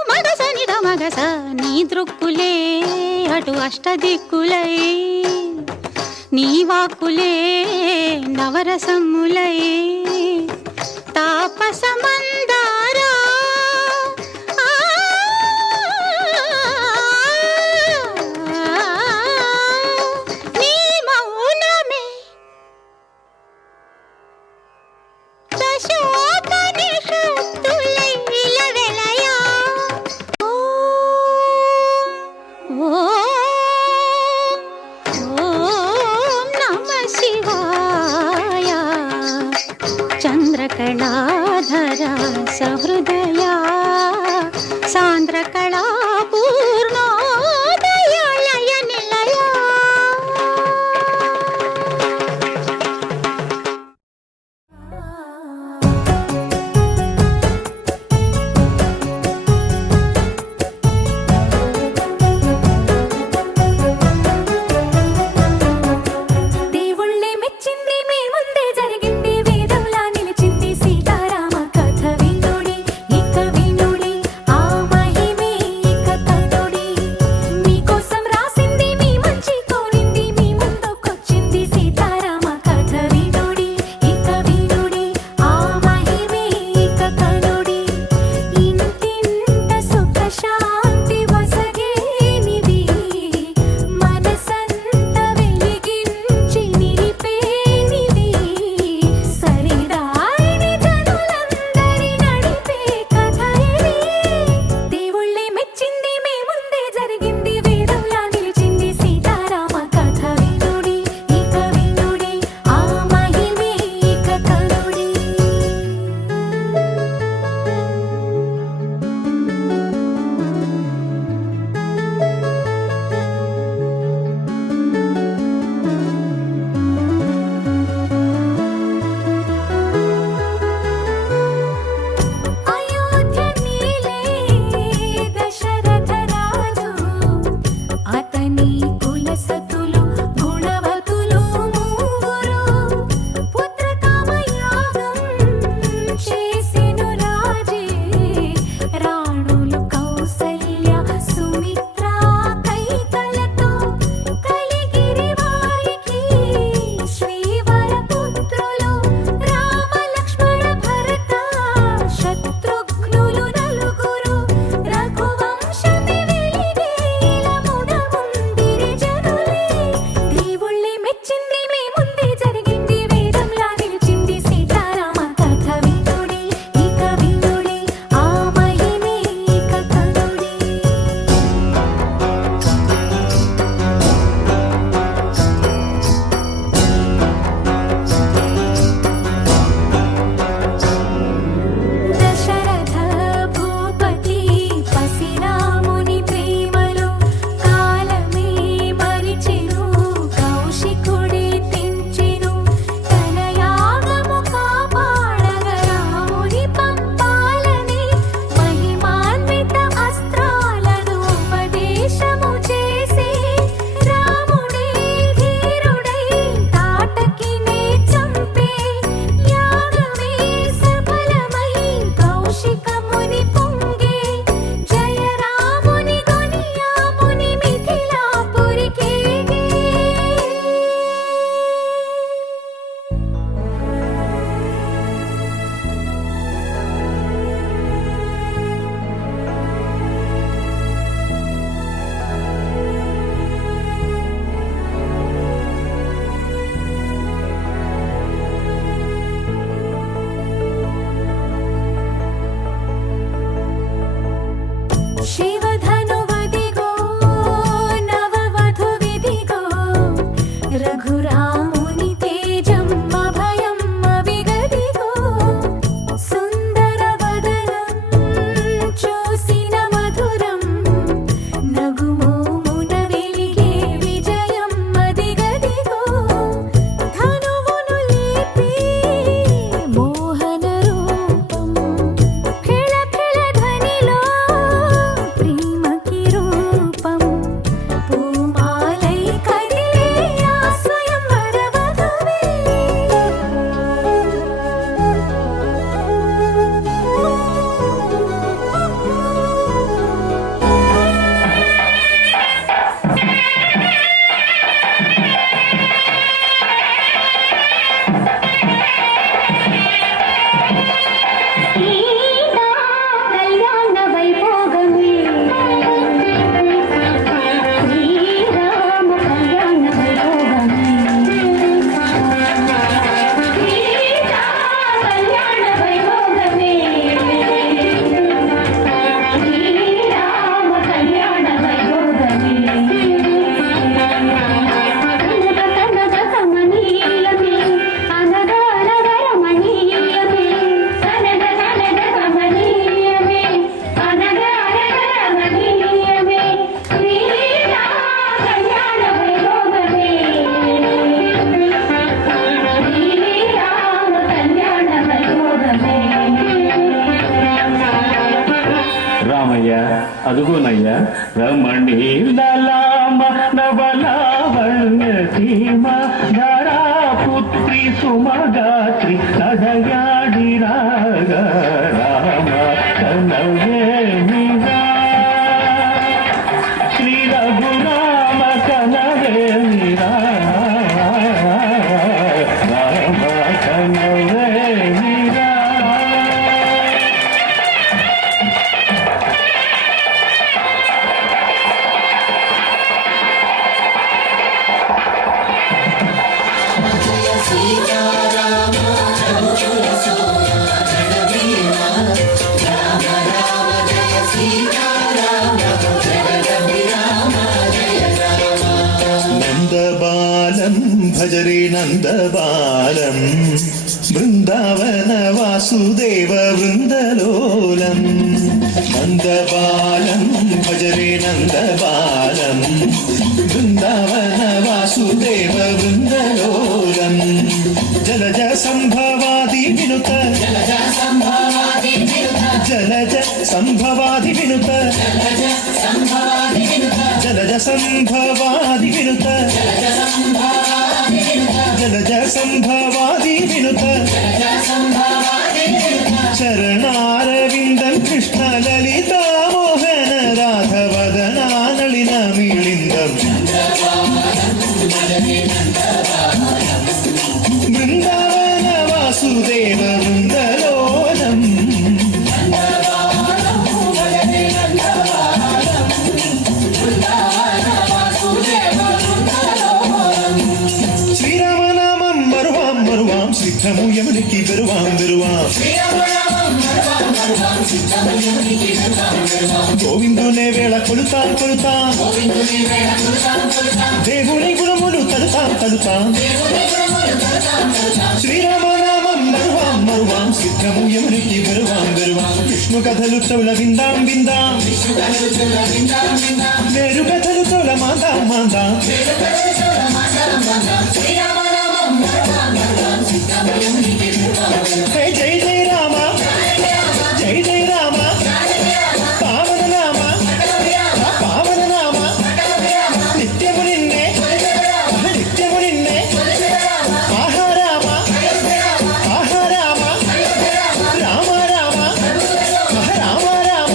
మద స ని ద మగ స నీ దృక్కులే అటు అష్టదిక్కులై నీ వాక్కులే నవరసములై తాపసమందారా నీ మౌనమే శోకనిషత్తులై ఇలవెలయా ఓం నమ శివాయ చంద్రకళాధర అదుగునయ్యా రమణీలామ నవలావణ్య సీమ ధరా పుత్రి సుమగాత్రి నడయాడి రాగ రామ కనవే మీరా శ్రీ రఘురామ కనవే మీరా రామ కనవే మీరా. నందబాలం భజరే నందబాలం బృందావన వాసుదేవ వృందలోలం నందబాలం భజరే నందబాలం బృందావన వాసుదేవ వృందలోలం జలజ సంభవాది వినుత జలజ సంభవాది వినుత జలజ సంభవాది వినుత జలజ సంభవాది వినుత చరణారవిందం కృష్ణ లలితా మోహన రాధవదనా నళిన మీళిందం బృందావన వాసుదేవ వృందలోలం శ్రీరామనామం మరువాం మరువాం సిద్ధము యమునికి వెరువాం వెరువాం గోవిందునే వేళ కొలుతాం కొలుతాం దేవుని గుణములు తలుతాం తలుతాం శ్రీరామనామం మరువాం మరువాం సిద్ధము యమునికి వెరువాం వెరువాం విష్ణు కథలు చౌల విందాం విందాం వేరు కథలు చౌల మాందాం మాందాం జై జై జై రామ జై జై రామ పావన నామ పావన నామ నిత్యము నిన్నే నిత్యము నిన్నే ఆహా రామ ఆహా రామ రామ రామ రామ రామ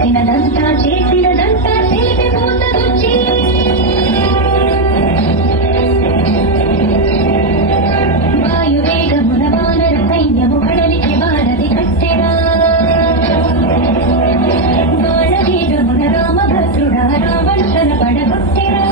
చూసినదంతా చేసినదంతా తెలిపిపోతదొచ్చి వాయువేగమున వానర సైన్యము కడలికి వారధి కట్టెరా బాణవేగమున రామభద్రుడా రావణుడన పడగొట్టెరా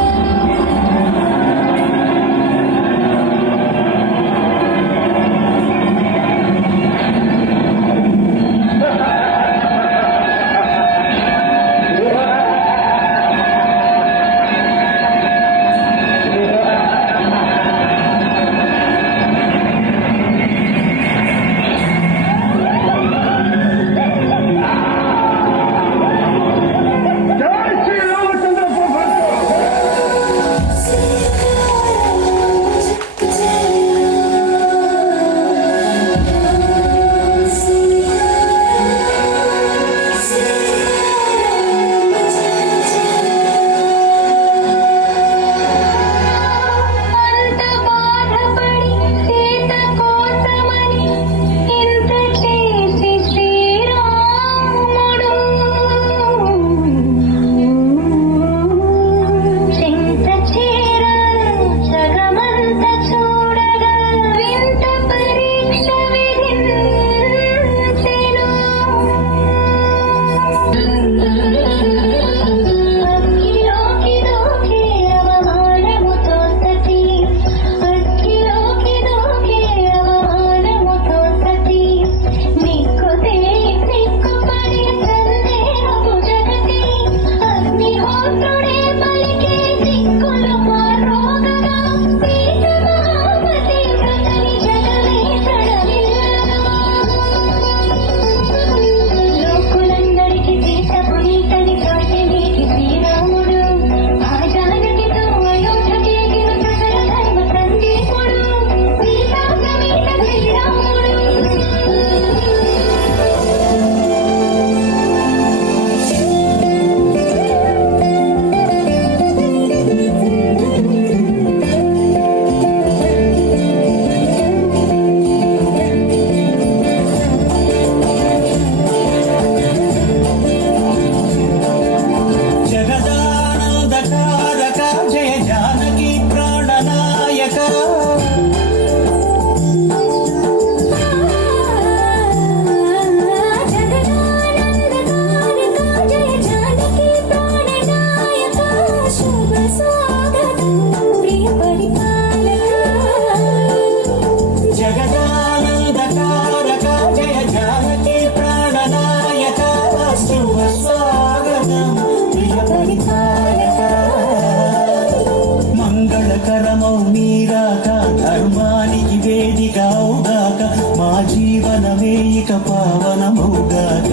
మంగళకరమౌ మీరాక ధర్మానికి వేదికవుగాక మా జీవనమే ఇక పావనమౌగాక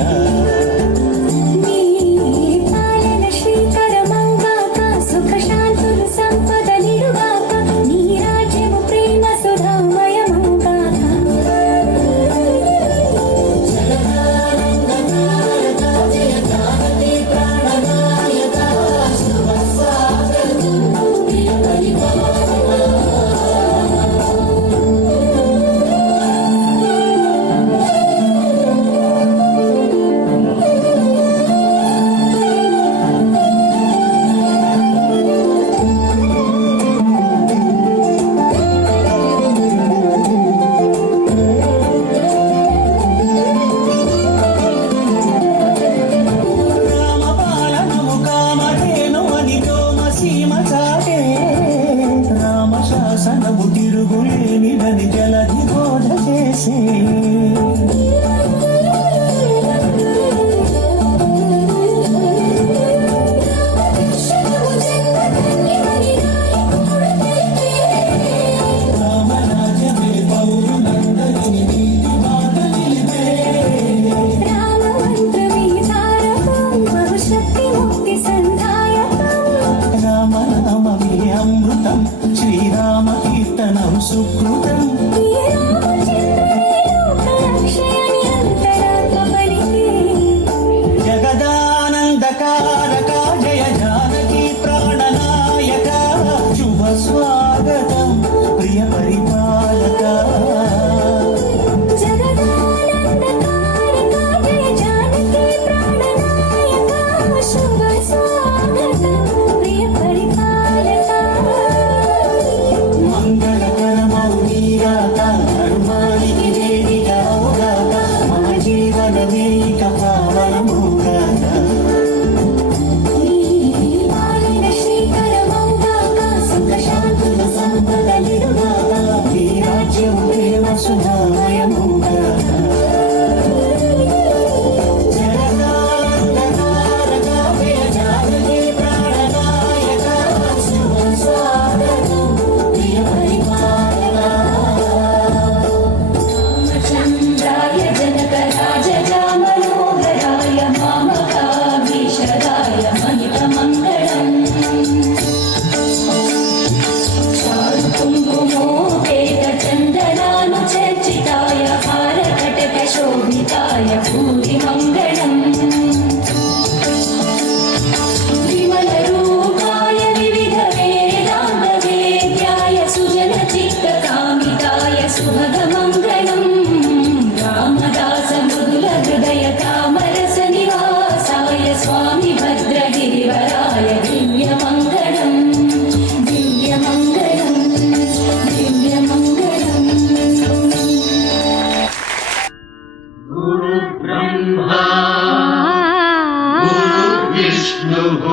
विष्णुः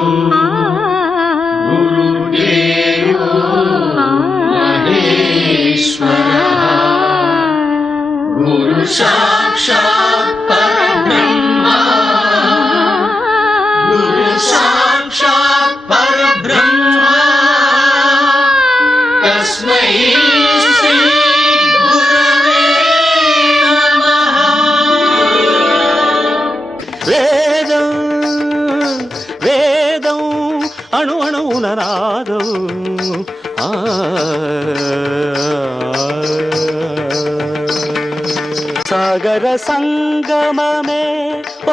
गुरुदेवो महेश्वरः गुरु साक्षात् परब्रह्मा गुरु साक्षात् परब्रह्मा तस्मै श्री गुरवे नमः వేదం వేదం అణు అణువున నాదం సాగర సంగమమే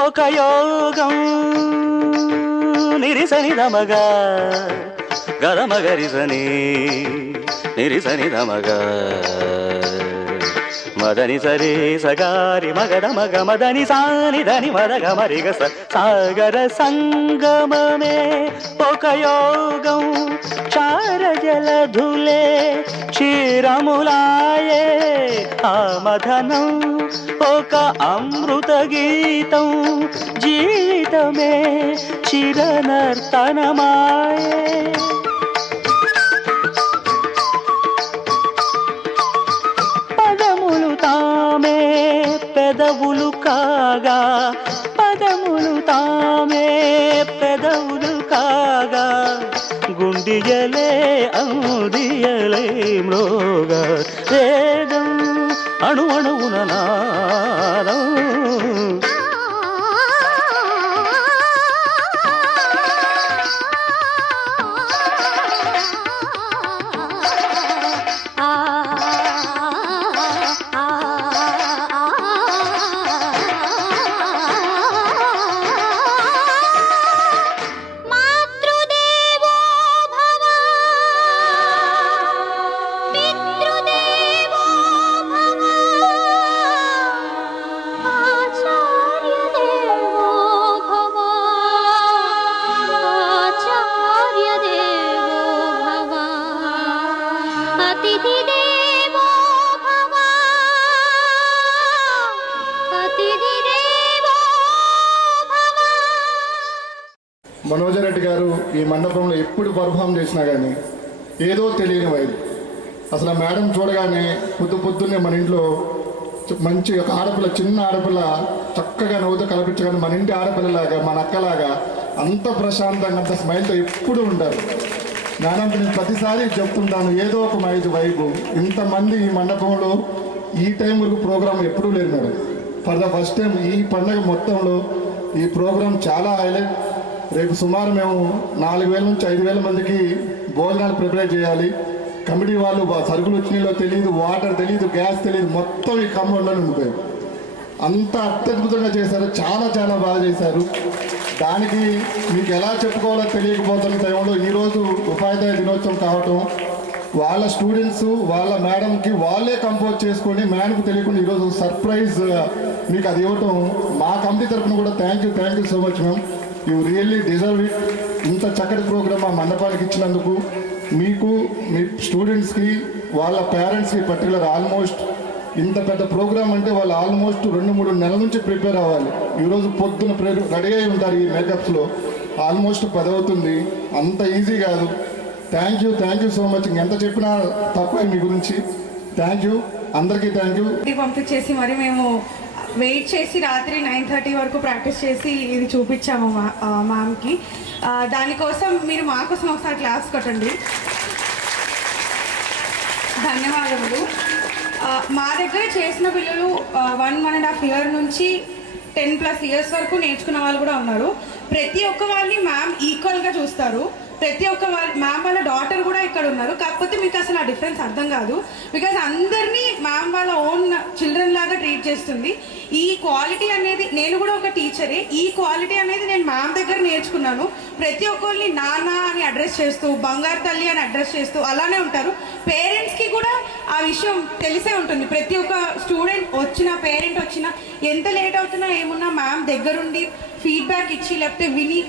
ఒక యోగం నిరిసని దమగా గరమగరిసని నిరిసని దమగా మదని సరే సగారి మగడ మగ మదని సాని దని మరగ మరిగ సాగర సంగమమే ఒక యోగం చార జలధులే క్షీరములాయే ఆమధనం ఒక అమృత గీతం జీవితమే చిరనర్తనమాయే పదములు తామే పెదవులు కాగా పదములు తామే పెదవులు కాగా గుండియలే అందియలే మ్రోగా వేదం అణు అణువున నాదం మాతృదేవో భవ పితృదేవో భవ ఆచార్యదేవో భవ ఆచార్యదేవో భవ అతిథిదేవో భవ అతిథిదేవో భవ. మనోజర్ రెడ్డి గారు ఈ మండపంలో ఎప్పుడు పర్ఫామ్ చేసినా కానీ ఏదో తెలియని వైపు. అసలు ఆ మేడం చూడగానే పొద్దున్నే మన ఇంట్లో మంచి ఒక ఆడపిల్ల, చిన్న ఆడపిల్ల చక్కగా నవ్వుతో కల్పించగానే మన ఇంటి ఆడపిల్లలాగా, మన అక్కలాగా అంత ప్రశాంతంగా, అంత స్మైల్తో ఎప్పుడు ఉంటారు. నానంత నేను ప్రతిసారి చెప్తుంటాను, ఏదో ఒక వైపు. ఇంతమంది ఈ మండపంలో ఈ టైం వరకు ప్రోగ్రాం ఎప్పుడూ లేదు madam. For the first time ఈ పండగ మొత్తంలో ఈ ప్రోగ్రాం చాలా హైలైట్. రేపు సుమారు మేము 4,000 నుంచి 5,000 మందికి భోజనాలు ప్రిపేర్ చేయాలి. కమిటీ వాళ్ళు సరుకులు వచ్చినాయో తెలియదు, వాటర్ తెలియదు, గ్యాస్ తెలియదు, మొత్తం ఈ కాంపౌండ్లోనే ఉండిపోయాయి. అంత అత్యద్భుతంగా చేశారు, చాలా చాలా బాగా చేశారు. దానికి మీకు ఎలా చెప్పుకోవాలో తెలియకపోతున్న టైంలో ఈరోజు ఉపాధ్యాయ దినోత్సవం కావటం, వాళ్ళ స్టూడెంట్స్ వాళ్ళ మేడంకి వాళ్ళే కంపోజ్ చేసుకొని మేడంకి తెలియకుండా ఈరోజు సర్ప్రైజ్ మీకు అది ఇవ్వటం మా కమిటీ తరఫున కూడా thank you so much ma'am. You really deserve it. ఇంత చక్కటి ప్రోగ్రామ్ మా మండపానికి ఇచ్చినందుకు మీకు, మీ స్టూడెంట్స్కి, వాళ్ళ పేరెంట్స్కి పర్టికులర్ ఆల్మోస్ట్ ఇంత పెద్ద ప్రోగ్రామ్ అంటే వాళ్ళు ఆల్మోస్ట్ 2-3 నెలల నుంచి ప్రిపేర్ అవ్వాలి. ఈరోజు పొద్దున రెడీ అయి ఉంటారు ఈ మేకప్స్లో. ఆల్మోస్ట్ 10 అవుతుంది. అంత ఈజీ కాదు. Thank you so much. ఎంత చెప్పినా తక్కువ మీ గురించి. థ్యాంక్ యూ, అందరికీ థ్యాంక్ యూ. పంపించేసి మరి మేము వెయిట్ చేసి రాత్రి 9:30 వరకు ప్రాక్టీస్ చేసి ఇది చూపించాము మ్యామ్కి. దానికోసం మీరు మా కోసం ఒకసారి క్లాస్ కొట్టండి. ధన్యవాదములు. మా దగ్గర చేసిన పిల్లలు 1.5 ఇయర్ నుంచి 10+ ఇయర్స్ వరకు నేర్చుకున్న వాళ్ళు కూడా ఉన్నారు. ప్రతి ఒక్క వాళ్ళని మ్యామ్ ఈక్వల్గా చూస్తారు. ప్రతి ఒక్క మ్యామ్ వాళ్ళ డాటర్ కూడా ఇక్కడ ఉన్నారు. కాకపోతే మీకు అసలు ఆ డిఫరెన్స్ అర్థం కాదు. బికాజ్ అందరినీ మ్యామ్ వాళ్ళ ఓన్ చిల్డ్రన్ లాగా ట్రీట్ చేస్తుంది. ఈ క్వాలిటీ అనేది, నేను కూడా ఒక టీచరే, ఈ క్వాలిటీ అనేది నేను మ్యామ్ దగ్గర నేర్చుకున్నాను. ప్రతి ఒక్కరిని నాన్న అని అడ్రస్ చేస్తూ, బంగారు తల్లి అని అడ్రస్ చేస్తూ అలానే ఉంటారు. పేరెంట్స్కి కూడా ఆ విషయం తెలిసే ఉంటుంది. ప్రతి ఒక్క స్టూడెంట్ వచ్చినా, పేరెంట్ వచ్చినా, ఎంత లేట్ అవుతున్నా ఏమున్నా మ్యామ్ దగ్గరుండి ఫీడ్బ్యాక్ ఇచ్చి లేకపోతే విని,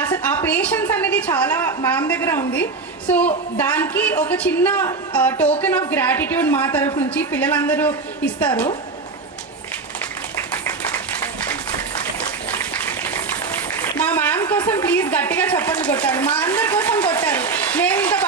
అసలు ఆ పేషెన్స్ అనేది చాలా మ్యామ్ దగ్గర ఉంది. సో దానికి ఒక చిన్న టోకెన్ ఆఫ్ గ్రాటిట్యూడ్ మా తరఫు నుంచి పిల్లలందరూ ఇస్తారు. మా మ్యామ్ కోసం ప్లీజ్ గట్టిగా చప్పట్లు కొట్టారు, మా అందరి కోసం కొట్టారు. మేము ఇంకా